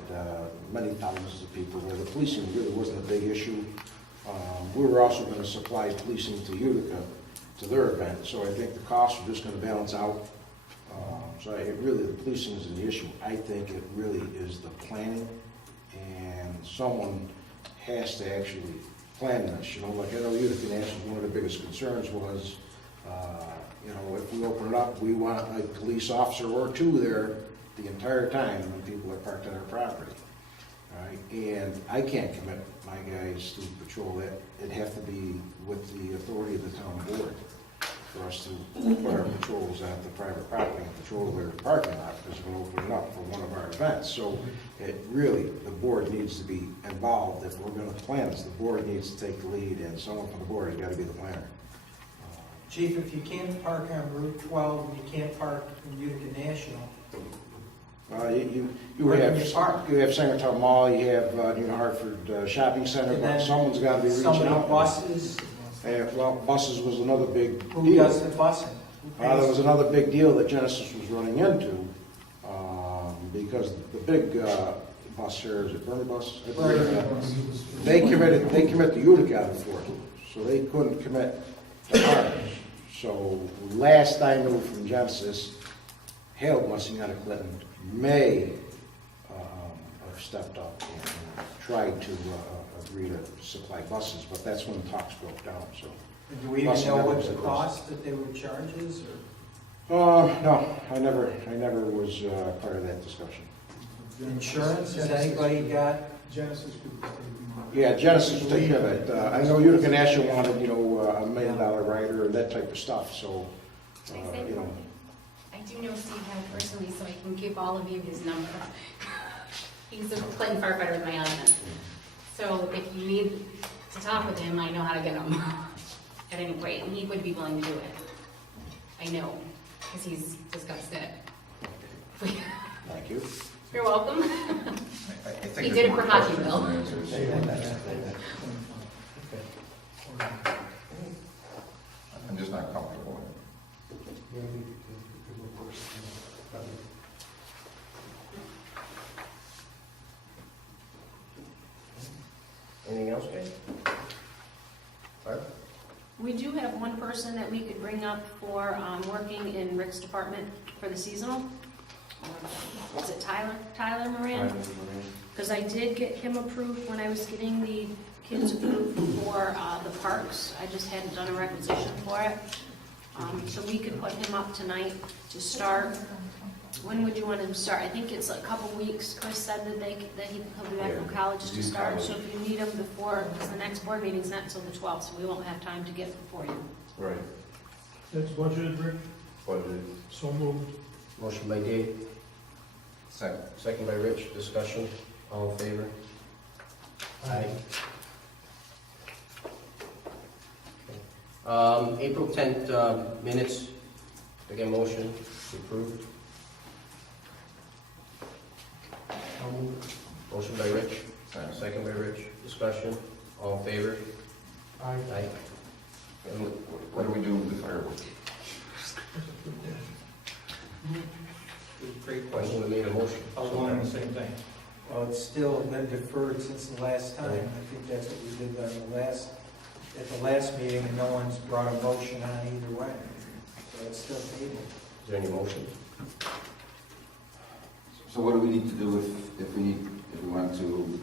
many thousands of people where the policing really wasn't a big issue. We were also going to supply policing to Utica, to their event, so I think the costs are just going to balance out. So the policing isn't the issue. I think it really is the planning, and someone has to actually plan this. Like I know Utica National, one of the biggest concerns was, if we open it up, we want a police officer or two there the entire time when people are parked on our property. All right? And I can't commit my guys to patrol that. It'd have to be with the authority of the town board for us to put our patrols at the private property and patrol their parking lot because we're going to open it up for one of our events. So the board needs to be involved. If we're going to plan this, the board needs to take the lead, and someone from the board has got to be the planner. Chief, if you can't park on Route 12 and you can't park in Utica National, You have Sangertown Mall, you have Hartford Shopping Center, but someone's got to be reaching out. somebody buses, Buses was another big deal. who does the busing? There was another big deal that Genesis was running into, because the big bus here, is it Burner Bus? They commit to Utica out of Fort, so they couldn't commit to ours. So last I knew from Genesis, Hale busing out of Clinton may have stepped up and tried to agree to supply buses, but that's when talks broke down, so. Do we even know what the cost that they would charge is, or No, I never was part of that discussion. insurance? Has anybody got? Genesis could take. Yeah, Genesis will take care of it. I know Utica National wanted, $1 million rider and that type of stuff, so, I say, you know. I do know Steve Head personally, so I can give all of you his number. He's a Clinton firefighter with my husband. So if you need to talk with him, I know how to get him at any rate, and he would be willing to do it. I know, because he's discussed it. Thank you. You're welcome. I think He it's did it more for hockey, questions Bill. than answers. I'm just not comfortable with it. Yeah, I think it would work. Anything else, Kate? Barb? We do have one person that we could bring up for working in Rick's department for the seasonal. Was it Tyler Moran? Because I did get him approved when I was getting the kids approved for the parks. I just hadn't done a requisition for it. So we could put him up tonight to start. When would you want him to start? I think it's a couple weeks. Chris said that he'll be back from college to start. So if you need him before, because the next board meeting's not until the 12th, so we won't have time to get before you. Right. That's budgeted, Rick? Budgeted. So moved. Motion by Dave, Second. second by Rich, discussion, all in favor? Aye. April 10th, minutes, again, motion to approve. Motion by Rich, second by Rich, discussion, all in favor? Aye. Aye. And what do we do with the fireworks? Great question, we made a motion. I was wondering the same thing. Well, it's still been deferred since the last time. I think that's what we did at the last meeting, and no one's brought a motion on either way. So it's still tabled. Is there any motion? So what do we need to do if we want to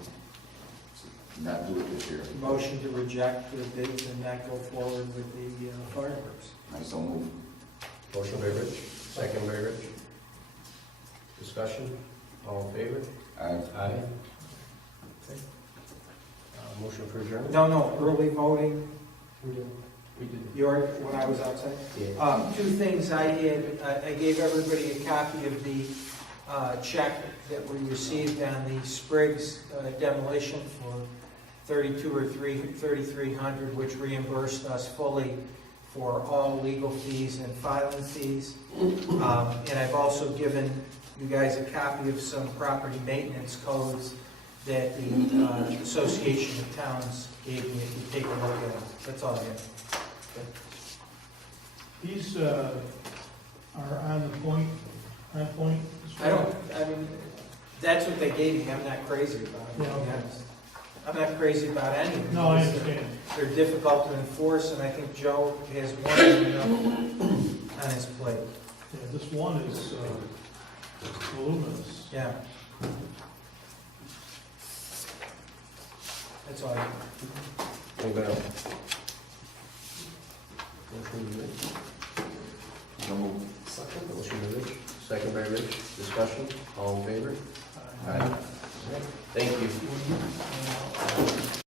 not do it this year? Motion to reject the bids and not go forward with the fireworks. I so move. Motion by Rich, second by Rich. Discussion, all in favor? Aye. Aye. Okay. Motion for adjournment? No, early voting. We did. When I was outside? Yeah. Two things I did. I gave everybody a copy of the check that we received on the Spriggs demolition for $3,300, which reimbursed us fully for all legal fees and filing fees. And I've also given you guys a copy of some property maintenance codes that the Association of Towns gave me. If you take a look at them, that's all I have. These are on point. I mean, that's what they gave me. I'm not crazy about it, to be honest. I'm not crazy about any of them. No, I understand. They're difficult to enforce, and I think Joe has more than enough on his plate. Yeah, this one is voluminous. Yeah. That's all I have. Anybody else? Motion by Rich. So move. Motion by Rich, second by Rich, discussion, all in favor? Aye. Thank you.